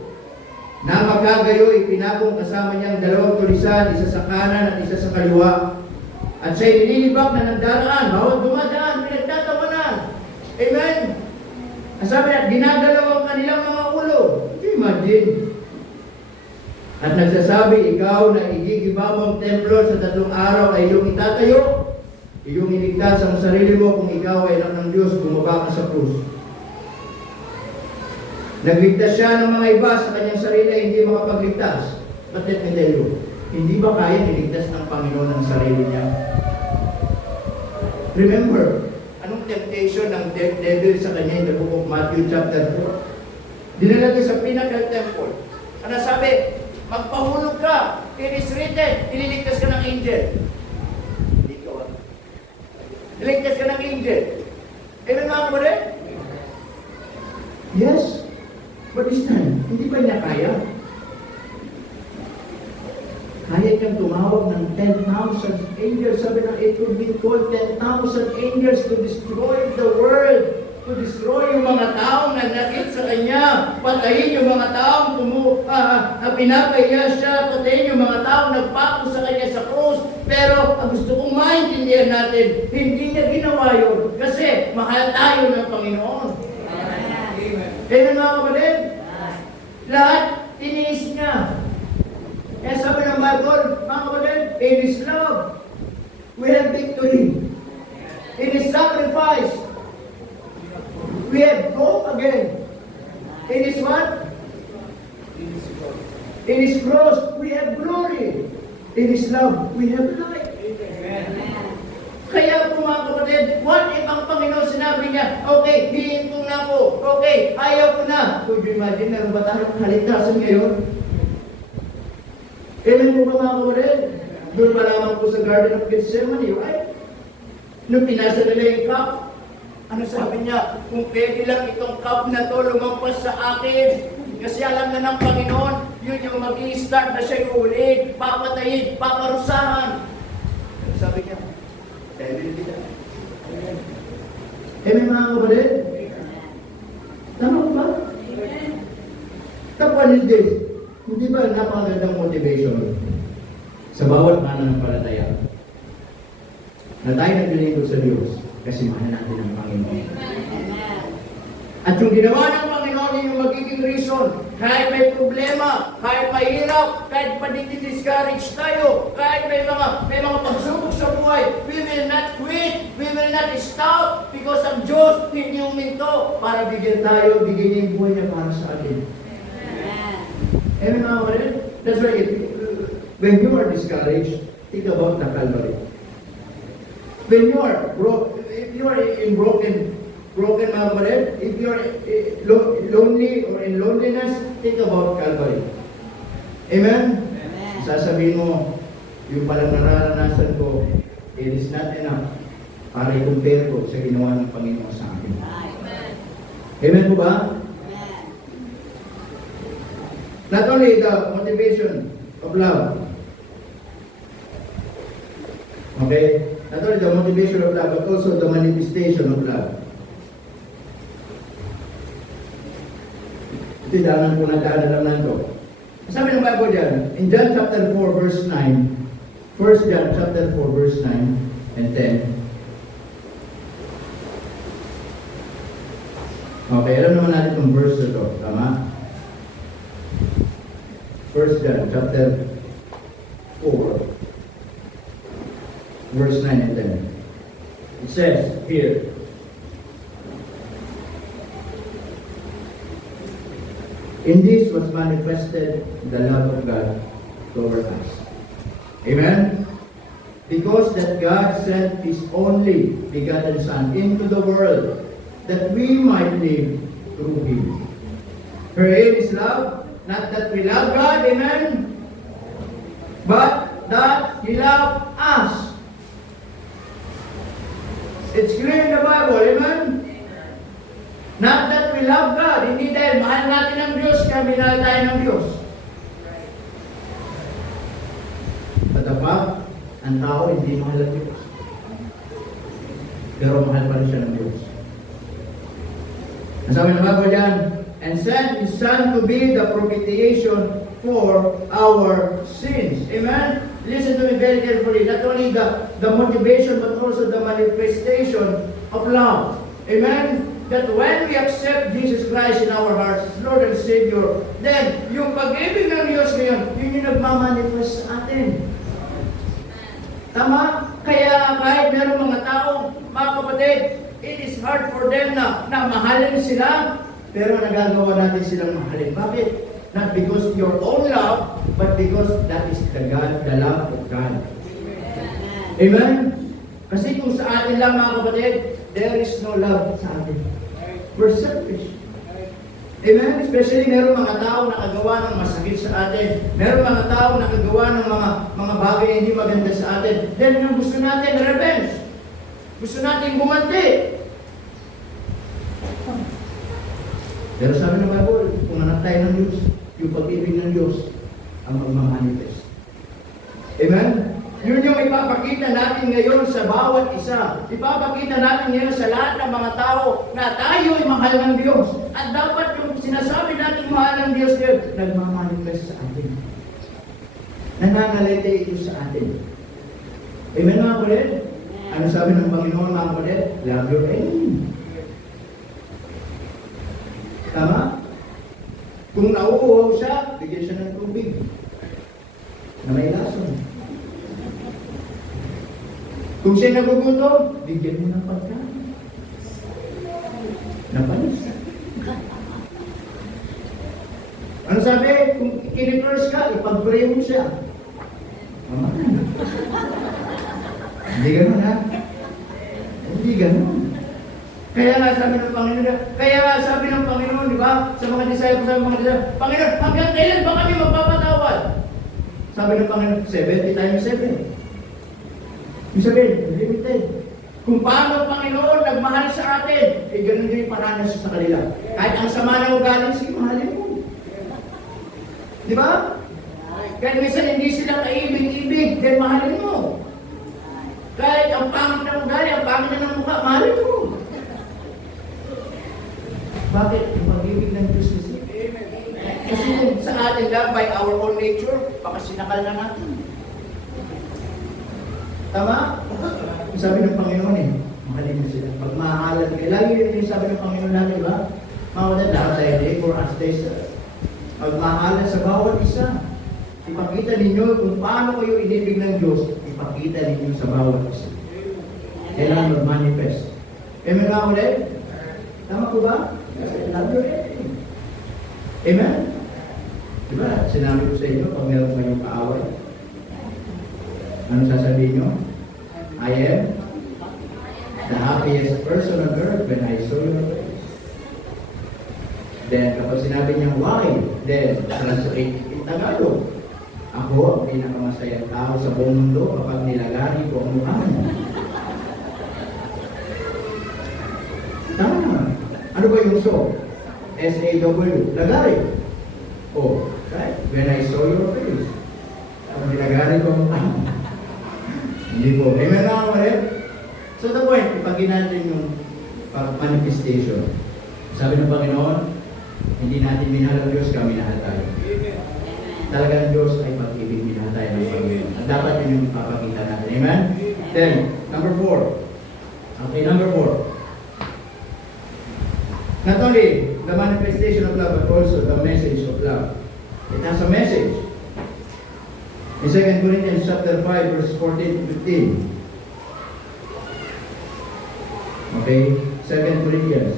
Na magkagayo, ipinakong kasama niyang dalawang tulisan, isa sa kanan at isa sa kaliwa. At siya'y nililibak na ng daraan, bawat dumadaan, pinagtatawanan. Amen? Ang sabi na, ginagalaw ang kanilang mga ulo. Imagine. At nagsasabi, ikaw na igigiba mo ang templo sa 3 araw ay iyong itatayo, iyong iligtas ang sarili mo kung ikaw ay anak ng Diyos, bumaba ka sa krus. Nagligtas siya ng mga iba sa kanyang sarili, hindi makapagligtas. But let me tell you, hindi ba kaya iligtas ng Panginoon ang sarili niya? Remember, anong temptation ng devil sa kanya in the book of Matthew chapter 4? Dinala niya sa pinnacle temple. Ano sabi? Magpahulog ka. It is written, ililigtas ka ng angel. Hindi ka. Ililigtas ka ng angel. Amen mga kapatid? Yes. But this time, hindi ba niya kaya? Kaya niyang tumawag ng 10,000 angels. Sabi na, it would be called 10,000 angels to destroy the world, to destroy yung mga taong nagnakit sa kanya, patayin yung mga taong pinapahiya siya, patayin yung mga taong nagpako sa kanya sa krus. Pero ang gusto kong maintindihan natin, hindi niya ginawa yun kasi mahal tayo ng Panginoon. Amen mga kapatid? Lahat tiniis niya. Kaya sabi ng Bible, mga kapatid, in His love, we have victory. In His sacrifice, we have hope again. In His what? In His cross, we have glory. In His love, we have life. Kaya po mga kapatid, what if ang Panginoon sinabi niya, okay, hihinto na ako, okay, ayaw ko na. Could you imagine, meron ba tayong kaligtasan ngayon? Amen po ba mga kapatid? Doon pa lamang po sa Garden of Gethsemane, right? Nung pinasa nila yung cup, ano sabi niya? Kung pwede lang itong cup na to lumampas sa akin, kasi alam na ng Panginoon, yun yung mag-i-start na siya yung ulit, papatayin, paparusahan. Ano sabi niya? Amen kita. Amen mga kapatid? Tama ba? Kapag hindi ba napakagandang motivation sa bawat mananampalataya na tayo naglilingkod sa Diyos kasi mahal natin ang Panginoon. At yung ginawa ng Panginoon yung magiging reason, kahit may problema, kahit mahirap, kahit discourage tayo, kahit may mga pagsubok sa buhay, we will not quit, we will not stop, because ang Diyos hindi uminto para bigyan tayo, bigyan niya yung buhay niya para sa atin. Amen mga kapatid? That's why when you are discouraged, think about the Calvary. When you are if you are in broken mga kapatid, if you are lonely or in loneliness, think about Calvary. Amen? Sasabihin mo, yung palang nararanasan ko, it is not enough para i-compare ko sa ginawa ng Panginoon sa akin. Amen po ba? Not only the motivation of love. Okay? Not only the motivation of love, but also the manifestation of love. Ito yung daanan po na daanan lang to. Sabi ng Bible dyan, in John chapter 4 verse 9, 1 John chapter 4 verse 9 and 10. Okay, alam naman natin itong verse na to. Tama? 1 John chapter 4 verse 9 and 10. It says here, in this was manifested the love of God toward us. Amen? Because that God sent His only begotten Son into the world that we might live through Him. Wherein is love? Not that we love God, amen? But that He loved us. It's clear in the Bible, amen? Not that we love God, hindi dahil mahal natin ang Diyos, kaya minahal tayo ng Diyos. But the fact, ang tao hindi mahal ang Diyos. Pero mahal pa rin siya ng Diyos. Ang sabi ng Bible dyan, and sent His Son to be the propitiation for our sins. Amen? Listen to me very carefully. Not only the motivation, but also the manifestation of love. Amen? That when we accept Jesus Christ in our hearts as Lord and Savior, then yung pag-ibig ng Diyos ngayon, yun yung nagmamanifest sa atin. Tama? Kaya kahit meron mga tao, mga kapatid, it is hard for them na mahalin sila, pero nagagawa natin silang mahalin. Bakit? Not because your own love, but because that is the love of God. Amen? Kasi kung sa atin lang, mga kapatid, there is no love sa atin. We're selfish. Amen? Especially meron mga tao nakagawa ng masakit sa atin. Meron mga tao nakagawa ng mga bagay na hindi maganda sa atin. Then yung gusto natin, revenge. Gusto natin gumanti. Pero sabi ng Bible, kung anak tayo ng Diyos, yung pag-ibig ng Diyos ang magmamanifest. Amen? Yun yung ipapakita natin ngayon sa bawat isa. Ipapakita natin ngayon sa lahat ng mga tao na tayo ay mahal ng Diyos. At dapat yung sinasabi natin mahal ng Diyos yun, nagmamanifest sa atin. Nanangalite ito sa atin. Amen mga kapatid? Ano sabi ng Panginoon mga kapatid? Love your enemy. Tama? Kung nauuhaw siya, bigyan siya ng tubig na may lason. Kung siya nagugutom, bigyan mo ng pagkain. Napanis. Ano sabi? Kung kinikurse ka, ipag-pray mo siya. Hindi ganun ha? Hindi ganun. Kaya nga sabi ng Panginoon, di ba? Sa mga disciples, Panginoon, hanggang kailan ba kami magpapatawad? Sabi ng Panginoon, 70 times 7. Ibig sabihin, limited. Kung paano ang Panginoon nagmahal sa atin, ganun din yung paranas sa kanila. Kahit ang sama ng ugali, sige, mahalin mo. Di ba? Kahit minsan hindi sila kaibig-ibig, then mahalin mo. Kahit ang pangit ng ugali, ang pangit ng mukha, mahalin mo. Bakit? Yung pag-ibig ng Diyos kasi. Kasi kung sa atin lang, by our own nature, baka sinakal na natin. Tama? Sabi ng Panginoon mahalin mo sila. Pag mahahalan kayo, lagi yung sabi ng Panginoon natin, di ba? Mawalan lahat tayo day for us days. Pag mahahalan sa bawat isa, ipakita ninyo kung paano kayo inibig ng Diyos, ipakita ninyo sa bawat isa. Kailangan mag-manifest. Amen ba ulit? Tama ko ba? Love your enemy. Amen? Diba? Sinabi ko sa inyo, pag meron kayong kaaway, ano sasabihin nyo? I am the happiest person on earth when I saw your face. Then, kapag sinabi niya, why? Then, translate in Tagalog. Ako ang pinakamasayang tao sa buong mundo kapag nilagari ko ang mukha mo. Tama. Ano ba yung so? S-A-W. Lagari. Oh, right? When I saw your face. Ang ginagalit ko ang mukha mo. Hindi po. Amen na ako rin? So the point, ipagin natin yung manifestation. Sabi ng Panginoon, hindi natin minahal ang Diyos, kami minahal tayo. Talagang Diyos ay pag-ibig, minahal tayo ng Panginoon. At dapat yun yung papakita natin. Amen? Then, number 4. Okay, number 4. Not only the manifestation of love, but also the message of love. It has a message. In 2 Corinthians chapter 5, verse 14 to 15. Okay? 2 Corinthians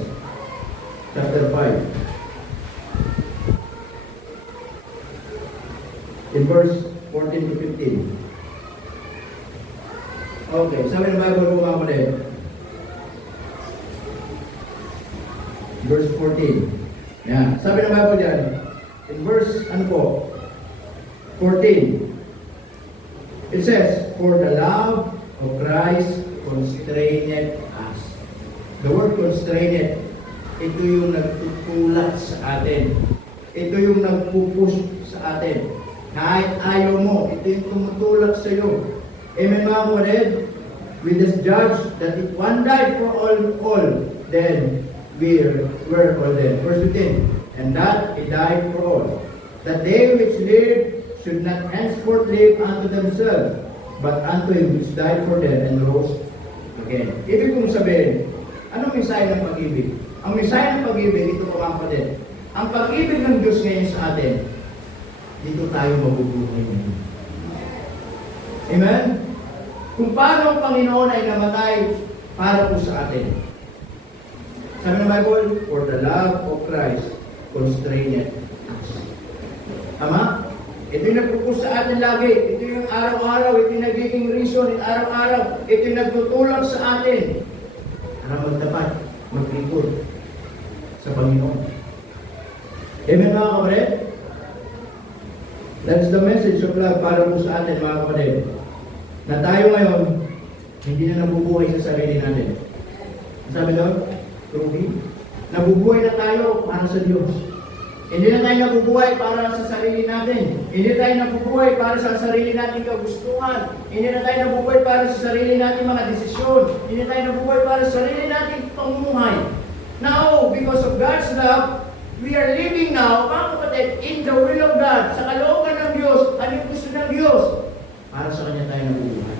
chapter 5. In verse 14 to 15. Okay, sabi ng Bible po mga kapatid. Verse 14. Yan. Sabi ng Bible dyan, in verse, 14. It says, for the love of Christ constrained us. The word constrained, ito yung nagtutulak sa atin. Ito yung nagpupush sa atin. Kahit ayaw mo, ito yung tumutulak sa iyo. Amen mga kapatid? We just judge that if one died for all, then we're all dead. Verse 15. And that he died for all. That they which live should not henceforth live unto themselves, but unto him which died for them and rose again. Ibig kong sabihin, anong mensahe ng pag-ibig? Ang mensahe ng pag-ibig, ito po mga kapatid. Ang pag-ibig ng Diyos ngayon sa atin, dito tayo mabubuhay ngayon. Amen? Kung paano ang Panginoon ay namatay para po sa atin. Sabi ng Bible, for the love of Christ constrained us. Tama? Ito yung nagpupus sa atin lagi. Ito yung araw-araw. Ito yung nagiging reason. Araw-araw. Ito yung nagtutulak sa atin. Para magtapat, maglingkod sa Panginoon. Amen mga kapatid? That's the message of love para po sa atin mga kapatid. Na tayo ngayon, hindi na nabubuhay sa sarili natin. Sabi doon, Ruby, nabubuhay na tayo para sa Diyos. Hindi na tayo nabubuhay para sa sarili natin. Hindi tayo nabubuhay para sa sarili nating kagustuhan. Hindi na tayo nabubuhay para sa sarili nating mga desisyon. Hindi tayo nabubuhay para sa sarili nating pamumuhay. Now, because of God's love, we are living now, mga kapatid, in the will of God, sa kalooban ng Diyos, ano yung gusto ng Diyos. Para sa Kanya tayo nabubuhay.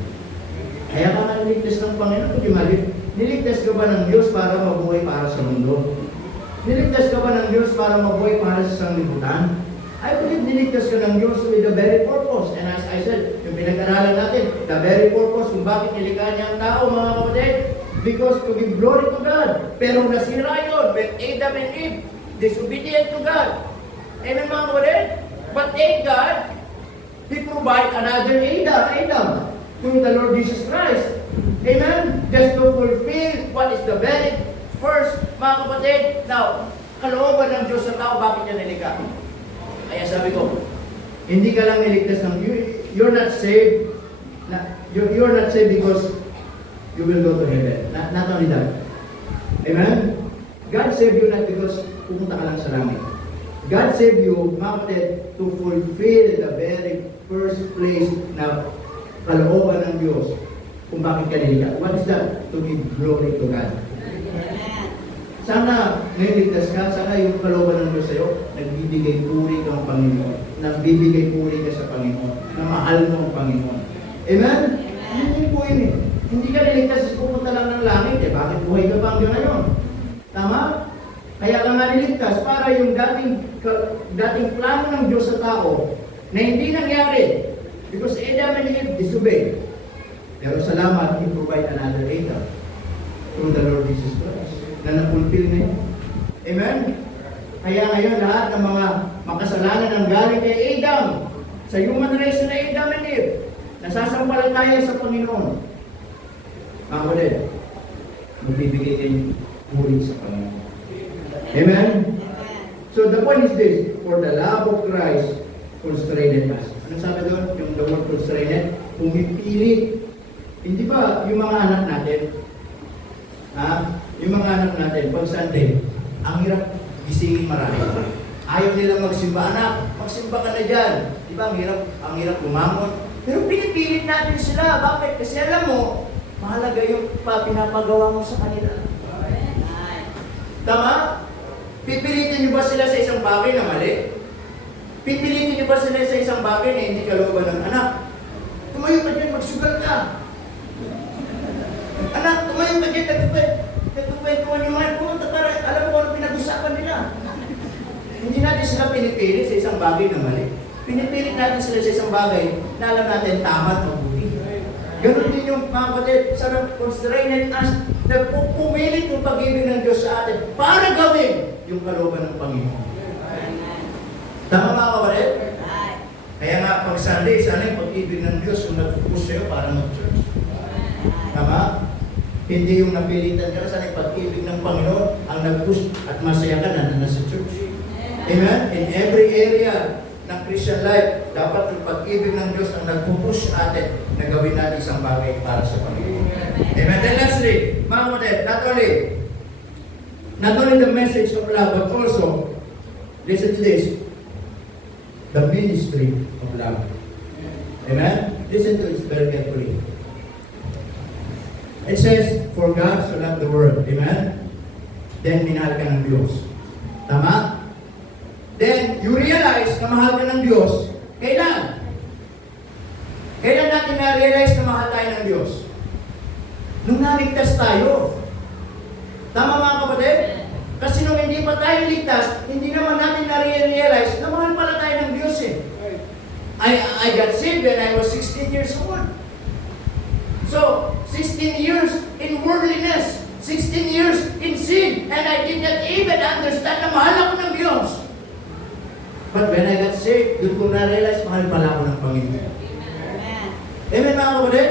Kaya ka nga niligtas ng Panginoon, kundi mali, niligtas ka ba ng Diyos para mabuhay para sa mundo? Niligtas ka ba ng Diyos para mabuhay para sa sanglibutan? I believe niligtas ka ng Diyos with the very purpose. And as I said, yung pinag-aralan natin, the very purpose kung bakit nilikha niya ang tao, mga kapatid, because to give glory to God. Pero nasira yun when Adam and Eve disobedient to God. Amen mga kapatid? But thank God, He provide another Adam, through the Lord Jesus Christ. Amen? Just to fulfill what is the very first, mga kapatid. Now, kalooban ng Diyos sa tao, bakit niya nilikha? Kaya sabi ko, hindi ka lang niligtas ng you're not saved. You're not saved because you will go to heaven. Not only that. Amen? God saved you not because pupunta ka lang sa langit. God saved you, mga kapatid, to fulfill the very first place na kalooban ng Diyos kung bakit ka nilikha. What is that? To give glory to God. Sana niligtas ka, sana yung kalooban ng Diyos sa'yo, nagbibigay puri ka ng Panginoon, nagbibigay puri ka sa Panginoon, na mahal mo ang Panginoon. Amen? Hindi po yun eh. Hindi ka niligtas, pupunta lang ng langit eh. Bakit buhay ka ba hanggang ngayon? Tama? Kaya lang nga niligtas para yung dating plano ng Diyos sa tao na hindi nangyari because Adam and Eve disobeyed. Pero salamat, He provide another Adam through the Lord Jesus Christ na napulpil niya. Amen? Kaya ngayon lahat ng mga makasalanan ang galing kay Adam sa human race na Adam and Eve, nasasampalataya sa Panginoon. Mga kapatid, magbibigay kayo puri sa Panginoon. Amen? So the point is this, for the love of Christ constrained us. Ano sabi doon? Yung the word constrained, pumipili. Hindi ba yung mga anak natin, yung mga anak natin, pag Sunday, ang hirap gisingin marami. Ayaw nilang magsimba. Anak, magsimba ka na dyan. Di ba, ang hirap lumangon. Pero pinipilit natin sila. Bakit? Kasi alam mo, mahalaga yung pinapagawa mo sa kanila. Tama? Pipilitin niyo ba sila sa isang bagay na mali? Pipilitin niyo ba sila sa isang bagay na hindi kalooban ng anak? Tumayo ka dyan, magsugal ka. Anak, tumayo ka dyan, nagkukwentuhan yung mga pumunta para alam mo kung ano pinag-usapan nila. Hindi natin sila pinipilit sa isang bagay na mali. Pinipilit natin sila sa isang bagay na alam natin tama at mabuti. Ganon din yung mga kapatid, sabi, constrained us, na pumilit yung pag-ibig ng Diyos sa atin para gawin yung kalooban ng Panginoon. Tama mga kapatid? Kaya nga pag Sunday, sana yung pag-ibig ng Diyos yung nag-focus sa'yo para mag-church. Tama? Hindi yung napilitan ka, sana yung pag-ibig ng Panginoon ang nag-push at masaya ka na nasa church. Amen? In every area ng Christian life, dapat yung pag-ibig ng Diyos ang nag-push atin na gawin natin isang bagay para sa Panginoon. Amen? Then lastly, mga kapatid, not only the message of love, but also, listen to this, the ministry of love. Amen? Listen to it very carefully. It says, for God so loved the world. Amen? Then, minahal ka ng Diyos. Tama? Then, you realize na mahal ka ng Diyos. Kailan? Kailan natin na-realize na mahal tayo ng Diyos? Nung naligtas tayo. Tama mga kapatid? Kasi nung hindi pa tayo ligtas, hindi naman natin na-realize na mahal pala tayo ng Diyos eh. I got saved when I was 16 years old. So, 16 years in worldliness, 16 years in sin, and I did not even understand na mahal ako ng Diyos. But when I got saved, doon ko na-realize, mahal pala ako ng Panginoon. Amen mga kapatid?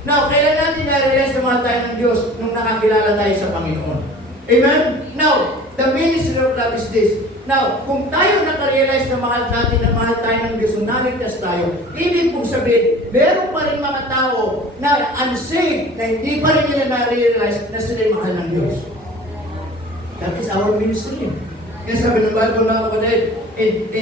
Now, kailan natin na-realize na mahal tayo ng Diyos nung nakakilala tayo sa Panginoon? Amen? Now, the ministry of love is this. Now, kung tayo nakarealize na mahal natin, na mahal tayo ng Diyos, nung naligtas tayo, ibig kong sabihin, meron pa rin mga tao na unsaved, na hindi pa rin nila na-realize na sila'y mahal ng Diyos. That is our ministry. Kaya sabi ng Bible mga kapatid, in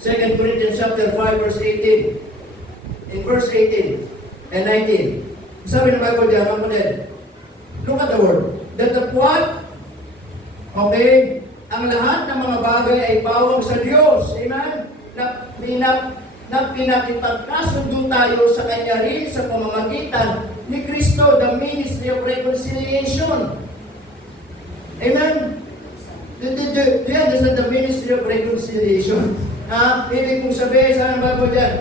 2 Corinthians chapter 5 verse 18, in verse 18 and 19, sabi ng Bible diyan mga kapatid, look at the word, that the what? Okay, ang lahat ng mga bagay ay bawang sa Diyos. Amen? Na pinakipagkasundo tayo sa Kanya rin sa pamamagitan ni Kristo, the ministry of reconciliation. Amen? Do you understand the ministry of reconciliation? Ibig kong sabihin sa ng Bible dyan,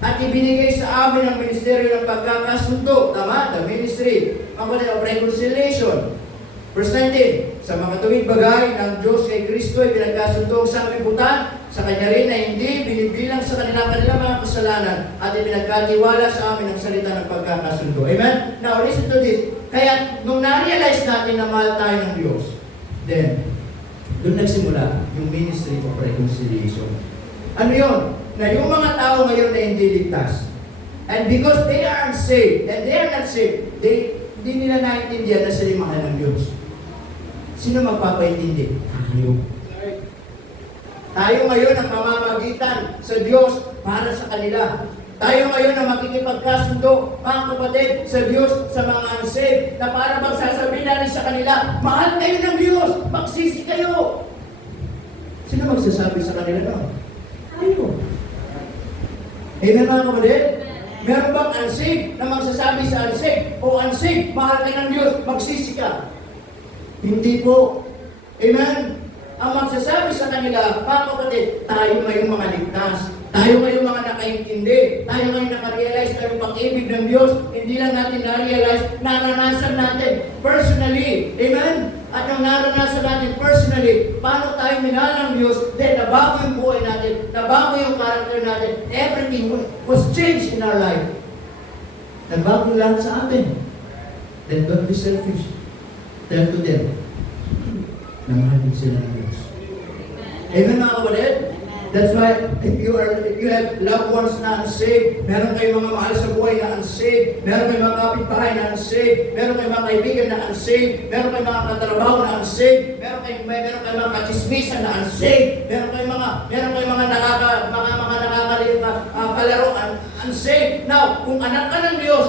at ibinigay sa amin ang ministeryo ng pagkakasundo. Tama? The ministry of reconciliation. Verse 19, sa mga tuwid bagay ng Diyos kay Kristo ay pinagkasundo ang sanglibutan sa Kanya rin na hindi binibilang sa kanilang mga kasalanan at ipinagkatiwala sa amin ang salita ng pagkakasundo. Amen? Now, listen to this. Kaya, nung na-realize natin na mahal tayo ng Diyos, then, doon nagsimula yung ministry of reconciliation. Ano yun? Na yung mga tao ngayon na hindi ligtas, and because they are unsaved, and they are not saved, hindi nila naiintindihan na sila mahal ng Diyos. Sino magpapaintindi? Tayo ngayon ang mamamagitan sa Diyos para sa kanila. Tayo ngayon ang makikipagkasundo, mga kapatid, sa Diyos, sa mga unsaved, na para magsasabihin natin sa kanila, mahal kayo ng Diyos, magsisi kayo. Sino magsasabi sa kanila no? Tayo. Amen mga kapatid? Meron bang unsaved na magsasabi sa unsaved, o unsaved, mahal ka ng Diyos, magsisi ka? Hindi po. Amen? Ang magsasabi sa kanila, mga kapatid, tayo ngayong mga ligtas. Tayo ngayong mga nakaintindi. Tayo ngayong nakarealize na yung pag-ibig ng Diyos, hindi lang natin na-realize, naranasan natin personally. Amen? At yung naranasan natin personally, paano tayo minahal ng Diyos, then nabago yung buhay natin, nabago yung character natin, everything was changed in our life. Nagbago lang sa atin. Then don't be selfish. Tell to them, na mahal din sila ng Diyos. Amen mga kapatid? That's why, if you have loved ones na unsaved, meron kayong mga mahal sa buhay na unsaved, meron kayong mga kapitbahay na unsaved, meron kayong mga kaibigan na unsaved, meron kayong mga katrabaho na unsaved, meron kayong mga kachismisan na unsaved, meron kayong mga nakakaliit na kalaro unsaved. Now, kung anak ka ng Diyos,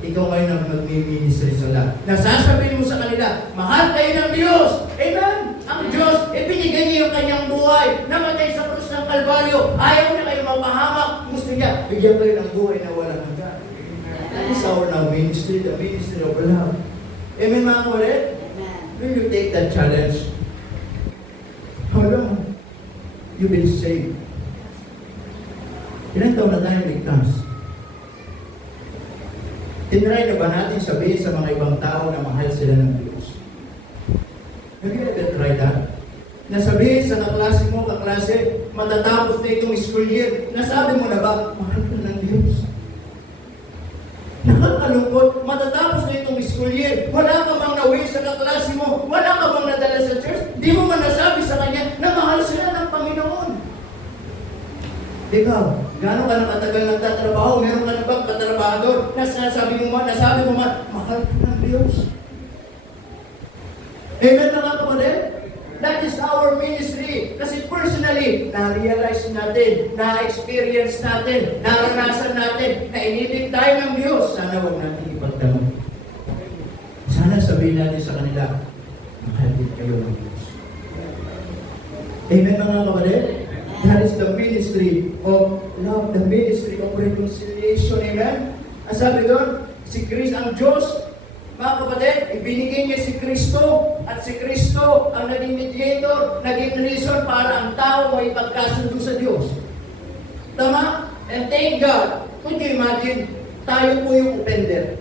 ikaw ngayon ang magmi-ministry sa lahat. Nasasabihin mo sa kanila, mahal kayo ng Diyos. Amen? Ang Diyos, ibinigay niya yung kanyang buhay. Namatay sa krus ng Kalbaryo. Ayaw niya kayo mapahamak. Gusto niya, bigyan kayo ng buhay na walang hanggan. That is our now ministry, the ministry of love. Amen, mga kapatid? Will you take that challenge? How long you've been saved? Ilang taon na tayo ligtas? Tinry na ba natin sabihin sa mga ibang tao na mahal sila ng Diyos? Have you ever tried that? Nasabihin sa kaklase mo, kaklase, matatapos na itong school year, nasabi mo na ba, mahal ka ng Diyos? Nakakalungkot, matatapos na itong school year, wala ka bang nauwi sa kaklase mo, wala ka bang nadala sa church, di mo man nasabi sa kanya na mahal sila ng Panginoon. Ikaw, gano'n ka nakatagal nagtatrabaho, meron ka na bang katrabahador, nasabi mo man, mahal ka ng Diyos. Amen mga kapatid? That is our ministry. Kasi personally, na-realize natin, na-experience natin, naranasan natin, na inibig tayo ng Diyos. Sana huwag natin ipagdamot. Sana sabihin natin sa kanila, mahal din kayo ng Diyos. Amen mga kapatid? That is the ministry of love, the ministry of reconciliation. Amen? Ang sabi doon, si Christ ang Diyos, mga kapatid, ibinigay niya si Kristo at si Kristo ang naging mediator, naging reason para ang tao ay pagkasundo sa Diyos. Tama? And thank God. Could you imagine, tayo po yung offender.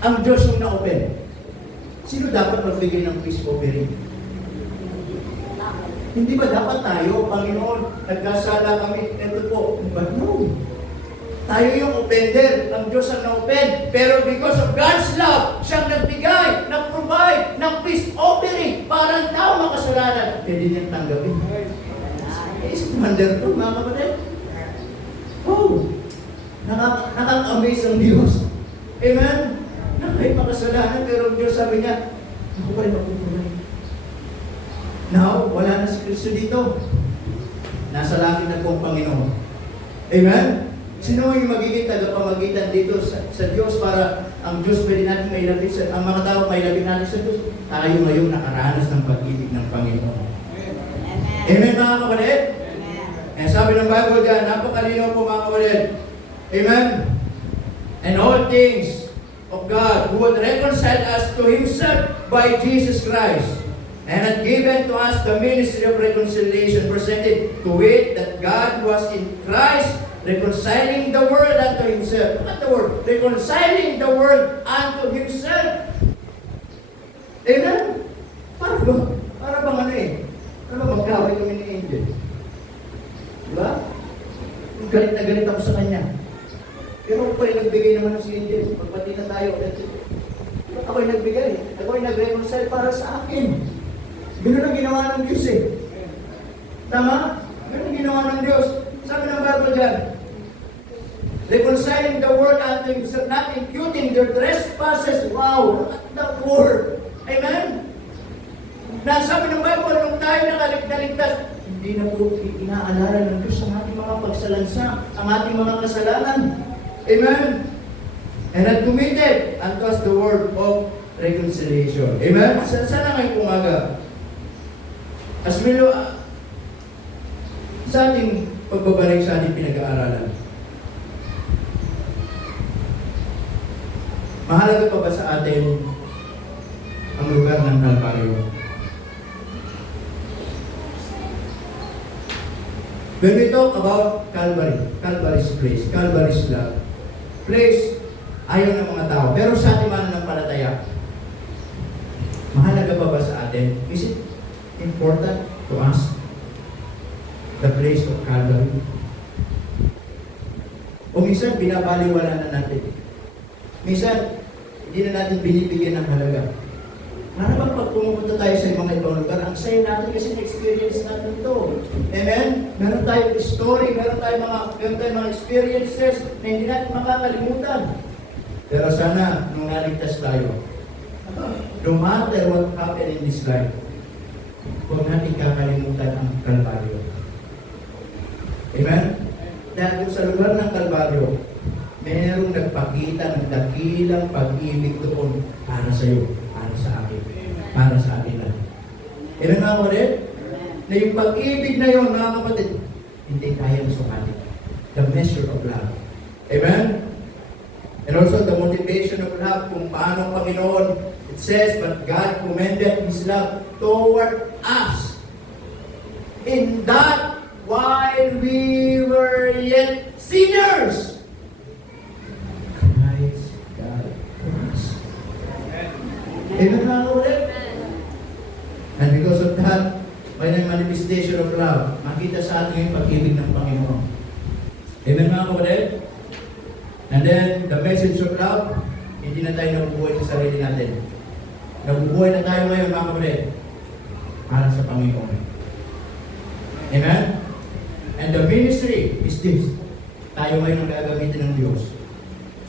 Ang Diyos yung na-open. Sino dapat magbigay ng peace offering? Hindi ba dapat tayo, Panginoon, nagkasala kami, ito po, but no. Tayo yung offender, ang Diyos ang na-open. Pero because of God's love, siyang nagbigay, nag-provide ng peace offering para ang tao makasalanan. Pwede niyang tanggapin. Is wonderful, mga kapatid. Oh, nakaka-amaze ang Diyos. Amen? Nakay makasalanan, pero ang Diyos sabi niya, ako pa'y mag-provide. Now, wala na si Kristo dito. Nasa langit na pong Panginoon. Amen? Sino yung magiging tagapamagitan dito sa Diyos para ang Diyos pwede natin mailapit ang mga tao mailapit natin sa Diyos? Tayo ngayong nakaranas ng pag-ibig ng Panginoon. Amen mga kapatid? Amen. Sabi ng Bible dyan, napakalinaw po mga kapatid. Amen? And all things of God who would reconcile us to Himself by Jesus Christ and had given to us the ministry of reconciliation, presented to it that God was in Christ reconciling the world unto Himself. Look at the word. Reconciling the world unto Himself. Amen? Para bang ano eh? Ano ba magkaway kami ni Angel? Diba? Galit na galit ako sa kanya. Pero ako ay nagbigay naman ng si Angel. Pagpati na tayo. Ako ay nagbigay. Ako ay nag-reconcile para sa akin. Ganun ang ginawa ng Diyos eh. Tama? Ganun ang ginawa ng Diyos. Sabi ng Bible dyan, reconciling the world unto Himself, not imputing their trespasses. Wow! Look at that word. Amen? Nasabi ng Bible, nung tayo nakaligtas, hindi na po inaalala ng Diyos ang ating mga pagsalansa, ang ating mga kasalanan. Amen? And had committed unto us the word of reconciliation. Amen? Sana ngayong umaga, as we look sa ating pagbabalik sa ating pinag-aaralan, mahalaga pa ba sa atin ang lugar ng Kalbaryo? When we talk about Calvary, Calvary's place, Calvary's love, place, ayaw ng mga tao. Pero sa ating mananampalataya, mahalaga pa ba sa atin? Is it important to us? The place of Calvary. O minsan, binabaliwala na natin. Minsan, hindi na natin binibigyan ng halaga. Para bang pag pumupunta tayo sa mga ibang lugar, ang Ang saya natin kasi na-experience natin ito. Amen? Meron tayong story, meron tayong mga experiences na hindi natin makakalimutan. Pero sana, nung naligtas tayo, no matter what happened in this life, huwag natin kakalimutan ang Kalbaryo. Amen? Dahil sa lugar ng Kalbaryo, merong nagpakita ng dakilang pag-ibig doon para sa iyo, para sa akin, para sa atin lang. Amen mga kapatid? Na yung pag-ibig na yun, mga kapatid, hindi kaya sukatin. The measure of love. Amen? And also the motivation of love, kung paano ang Panginoon, it says, but God commended His love toward us. In that, while we were yet sinners, Christ died for us. Amen mga kapatid? And because of that, by the manifestation of love, makita sa atin yung pag-ibig ng Panginoon. Amen mga kapatid? And then, the message of love, hindi na tayo nabubuhay sa sarili natin. Nabubuhay na tayo ngayon mga kapatid para sa Panginoon. Amen? And the ministry is this. Tayo ngayon ang gagamitin ng Diyos.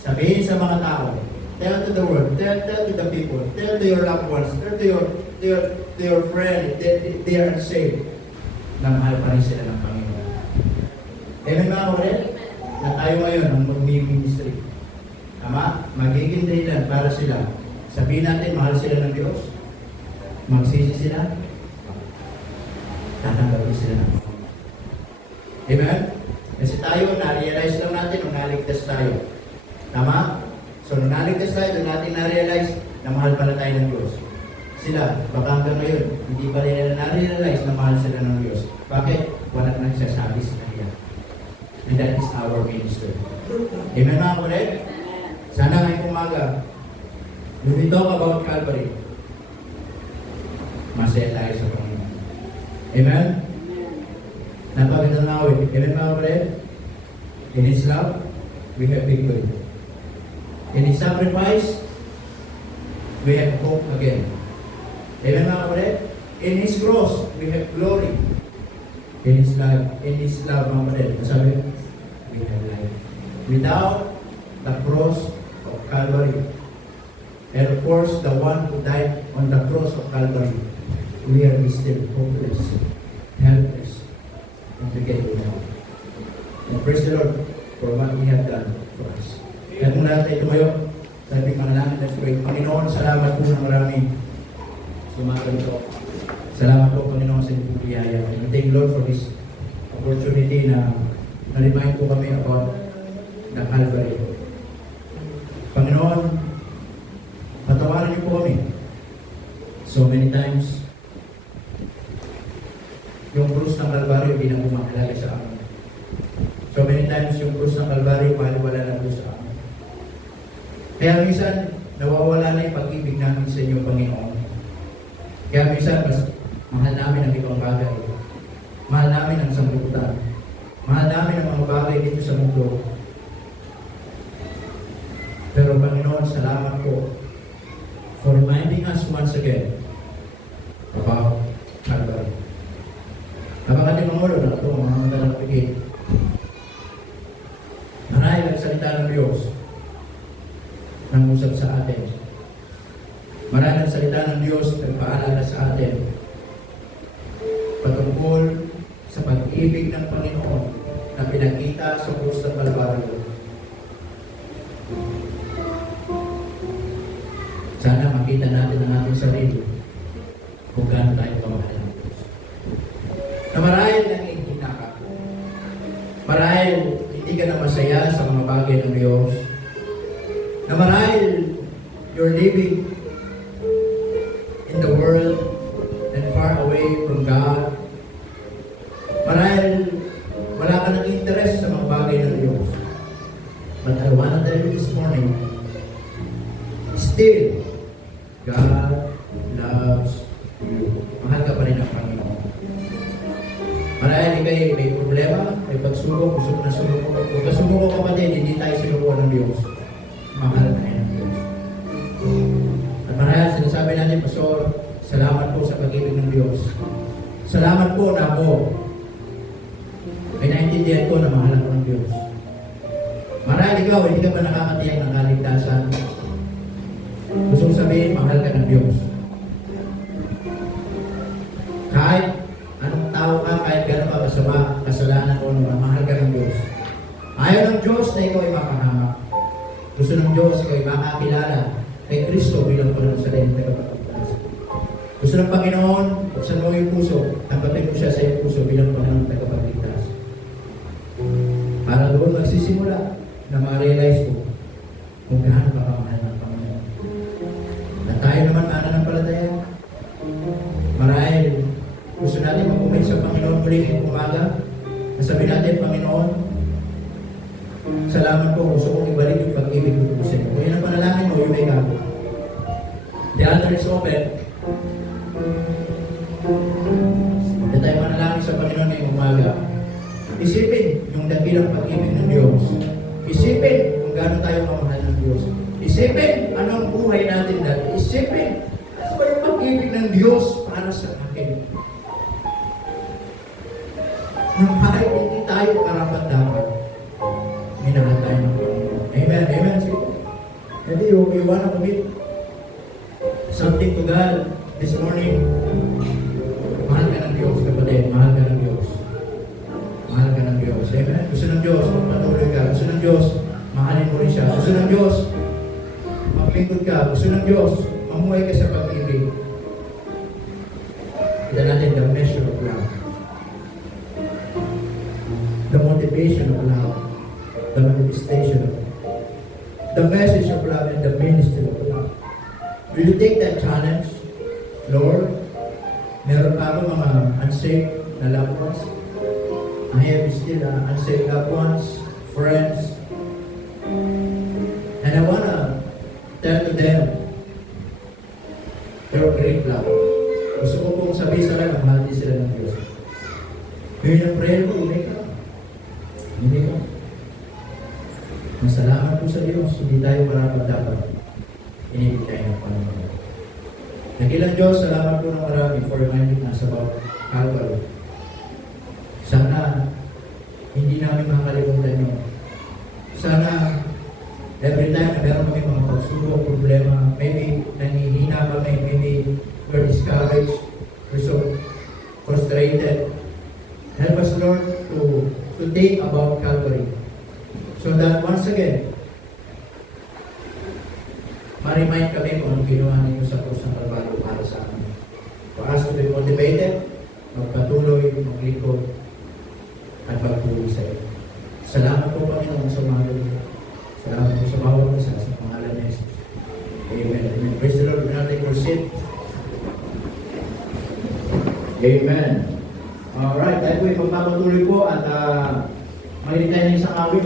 Sabihin sa mga tao, tell to the world, tell to the people, tell to your loved ones, tell to your friend, they are unsaved, na mahal pa rin sila ng Panginoon. Amen mga kapatid? Na tayo ngayon ang mag-ministry. Tama? Magiging dahilan para sila. Sabihin natin, mahal sila ng Diyos. Magsisi sila. Tatanggapin sila ng Panginoon. Amen? Kasi tayo, na-realize lang natin nung naligtas tayo. Tama? So, nung naligtas tayo, doon natin na-realize na mahal pala tayo ng Diyos. Sila, baka hanggang ngayon, hindi pa nila na-realize na mahal sila ng Diyos. Bakit? Wala na nagsasabi sa kanila. And that is our ministry. Amen mga kapatid? Sana ngayong umaga, when we talk about Calvary, masaya tayo sa Panginoon. Amen? Napakita na awit. Amen mga kapatid? In His love, we have victory. In His sacrifice, we have hope again. Amen mga kapatid? In His cross, we have glory. In His love mga kapatid, masabi, we have life. Without the cross of Calvary, and of course, the one who died on the cross of Calvary, we are still hopeless, helpless, and to get to know. And praise the Lord for what He has done for us. Kaya kung lahat tayo tumayo, sabi manalangin, let's pray. Panginoon, salamat po ng marami. Sumagalito. Salamat po, Panginoon, sa inyong biyaya. And thank you, Lord, for this opportunity na na-remind po kami about the Calvary. Panginoon, patawarin niyo po kami. So many times, yung krus ng Calvary hindi na bumakalala sa amin. So many times, yung krus ng Calvary wala na po sa amin. Kaya minsan, nawawala na yung pag-ibig namin sa inyo, Panginoon. Kaya minsan, mas mahal namin ang ibang bagay. Mahal namin ang sambutan. Mahal namin ang mga bagay dito sa mundo. Pero Panginoon, salamat po for reminding us once again about Calvary. Napakati Pangulo na ito, mga matalapigit. Marahil ang salita ng Diyos nang usap sa atin. Marahil ang salita ng Diyos nagpaalala sa atin patungkol sa pag-ibig ng Panginoon na pinakita sa krus ng Kalbaryo. Sana makita natin ang ating sarili kung gaano tayo kamahal ng Diyos. Na marahil nangihina ka. Marahil hindi ka na masaya sa mga bagay ng Diyos. Na marahil you're living in the world and far away from God. Marahil wala ka ng interest sa mga bagay ng Diyos. But I want to tell you this morning, still, God loves you. Mahal ka pa rin ang Panginoon. Marahil may problema, may pagsubok, gusto mo na sumuko. Kung kasumuko ka pa din, hindi tayo sinukuha ng Diyos. Mahal na yan ng Diyos. At marahil sinasabi natin, Pastor, salamat po sa pag-ibig ng Diyos. Salamat po na ako ay naintindihan ko na mahal ako ng Diyos. Marahil ikaw, hindi ka ba nakakatiyak ng kaligtasan? Gusto kong sabihin, mahal ka ng Diyos. Kahit anong tao ka, kahit gano'n ka kasama, kasalanan o naman, mahal ka ng Diyos. Ayaw ng Diyos na ikaw ay mapahamak. Gusto ng Diyos, ikaw ay makakilala kay Kristo bilang pananampalataya na tagapagligtas. Gusto ng Panginoon, buksan mo yung puso, tanggapin mo siya sa iyong puso bilang Panginoon tagapagligtas. Para doon magsisimula na ma-realize ko kung gaano ka kamahal ng Panginoon. Na tayo naman mananampalataya, marahil gusto natin mag-commit sa Panginoon muli ng umaga. Nasabi natin, Panginoon, salamat po, gusto kong ibalik yung pag-ibig ko sa inyo. Kung yan ang panalangin mo, yun ay gago. The altar is open. Hindi tayo manalangin sa Panginoon ngayong umaga. Isipin yung dakilang pag-ibig ng Diyos. Isipin kung gaano tayo mamahal ng Diyos. Isipin anong buhay natin dati. Isipin ano ba yung pag-ibig ng Diyos para sa akin. Nang kahit hindi tayo karapat dapat, minahal tayo ng Panginoon. Amen. Amen. Hindi, you wanna commit something to God this morning. Mahal ka ng Diyos, kapatid. Mahal ka ng Diyos. Mahal ka ng Diyos. Amen. Gusto ng Diyos, magpatuloy ka. Gusto ng Diyos, mahalin mo rin siya. Gusto ng Diyos, maglingkod ka. Gusto ng Diyos, mamuhay ka sa pag-ibig. Kita natin the measure of love. The motivation of love. The manifestation of love. The message of love and the ministry of love. Will you take that challenge? Lord, meron pa ako mga unsaved na loved ones. I have still unsaved loved ones, friends. And I wanna tell to them your great love. Gusto ko pong sabihin sa kanila, mahal din sila ng Diyos. Ngayon ang prayer ko, umay ka. Hindi ka. Masalamat po sa Diyos, hindi tayo marapat dapat. Inibig tayo ng Panginoon. Nagilang Diyos, salamat po ng marami for reminding us about Calvary. Sana hindi namin makakalimutan yun. Sana every time na meron kami mga pagsubok, problema, maybe nanghihina kami, maybe we're discouraged, we're so frustrated. Help us, Lord, to think about Calvary. So that once again, ma-remind kami kung anong ginawa ninyo sa krus ng Kalbaryo para sa amin. For us to be motivated, magpatuloy, maglingkod, at magpatuloy sa iyo. Salamat po, Panginoon, sa mga ito. Salamat po sa bawat isa sa pangalan ni Jesus. Amen. Amen. Praise the Lord. Natin for sit. Amen. Alright, tayo po ipagpapatuloy po at may tayo ng isang awit.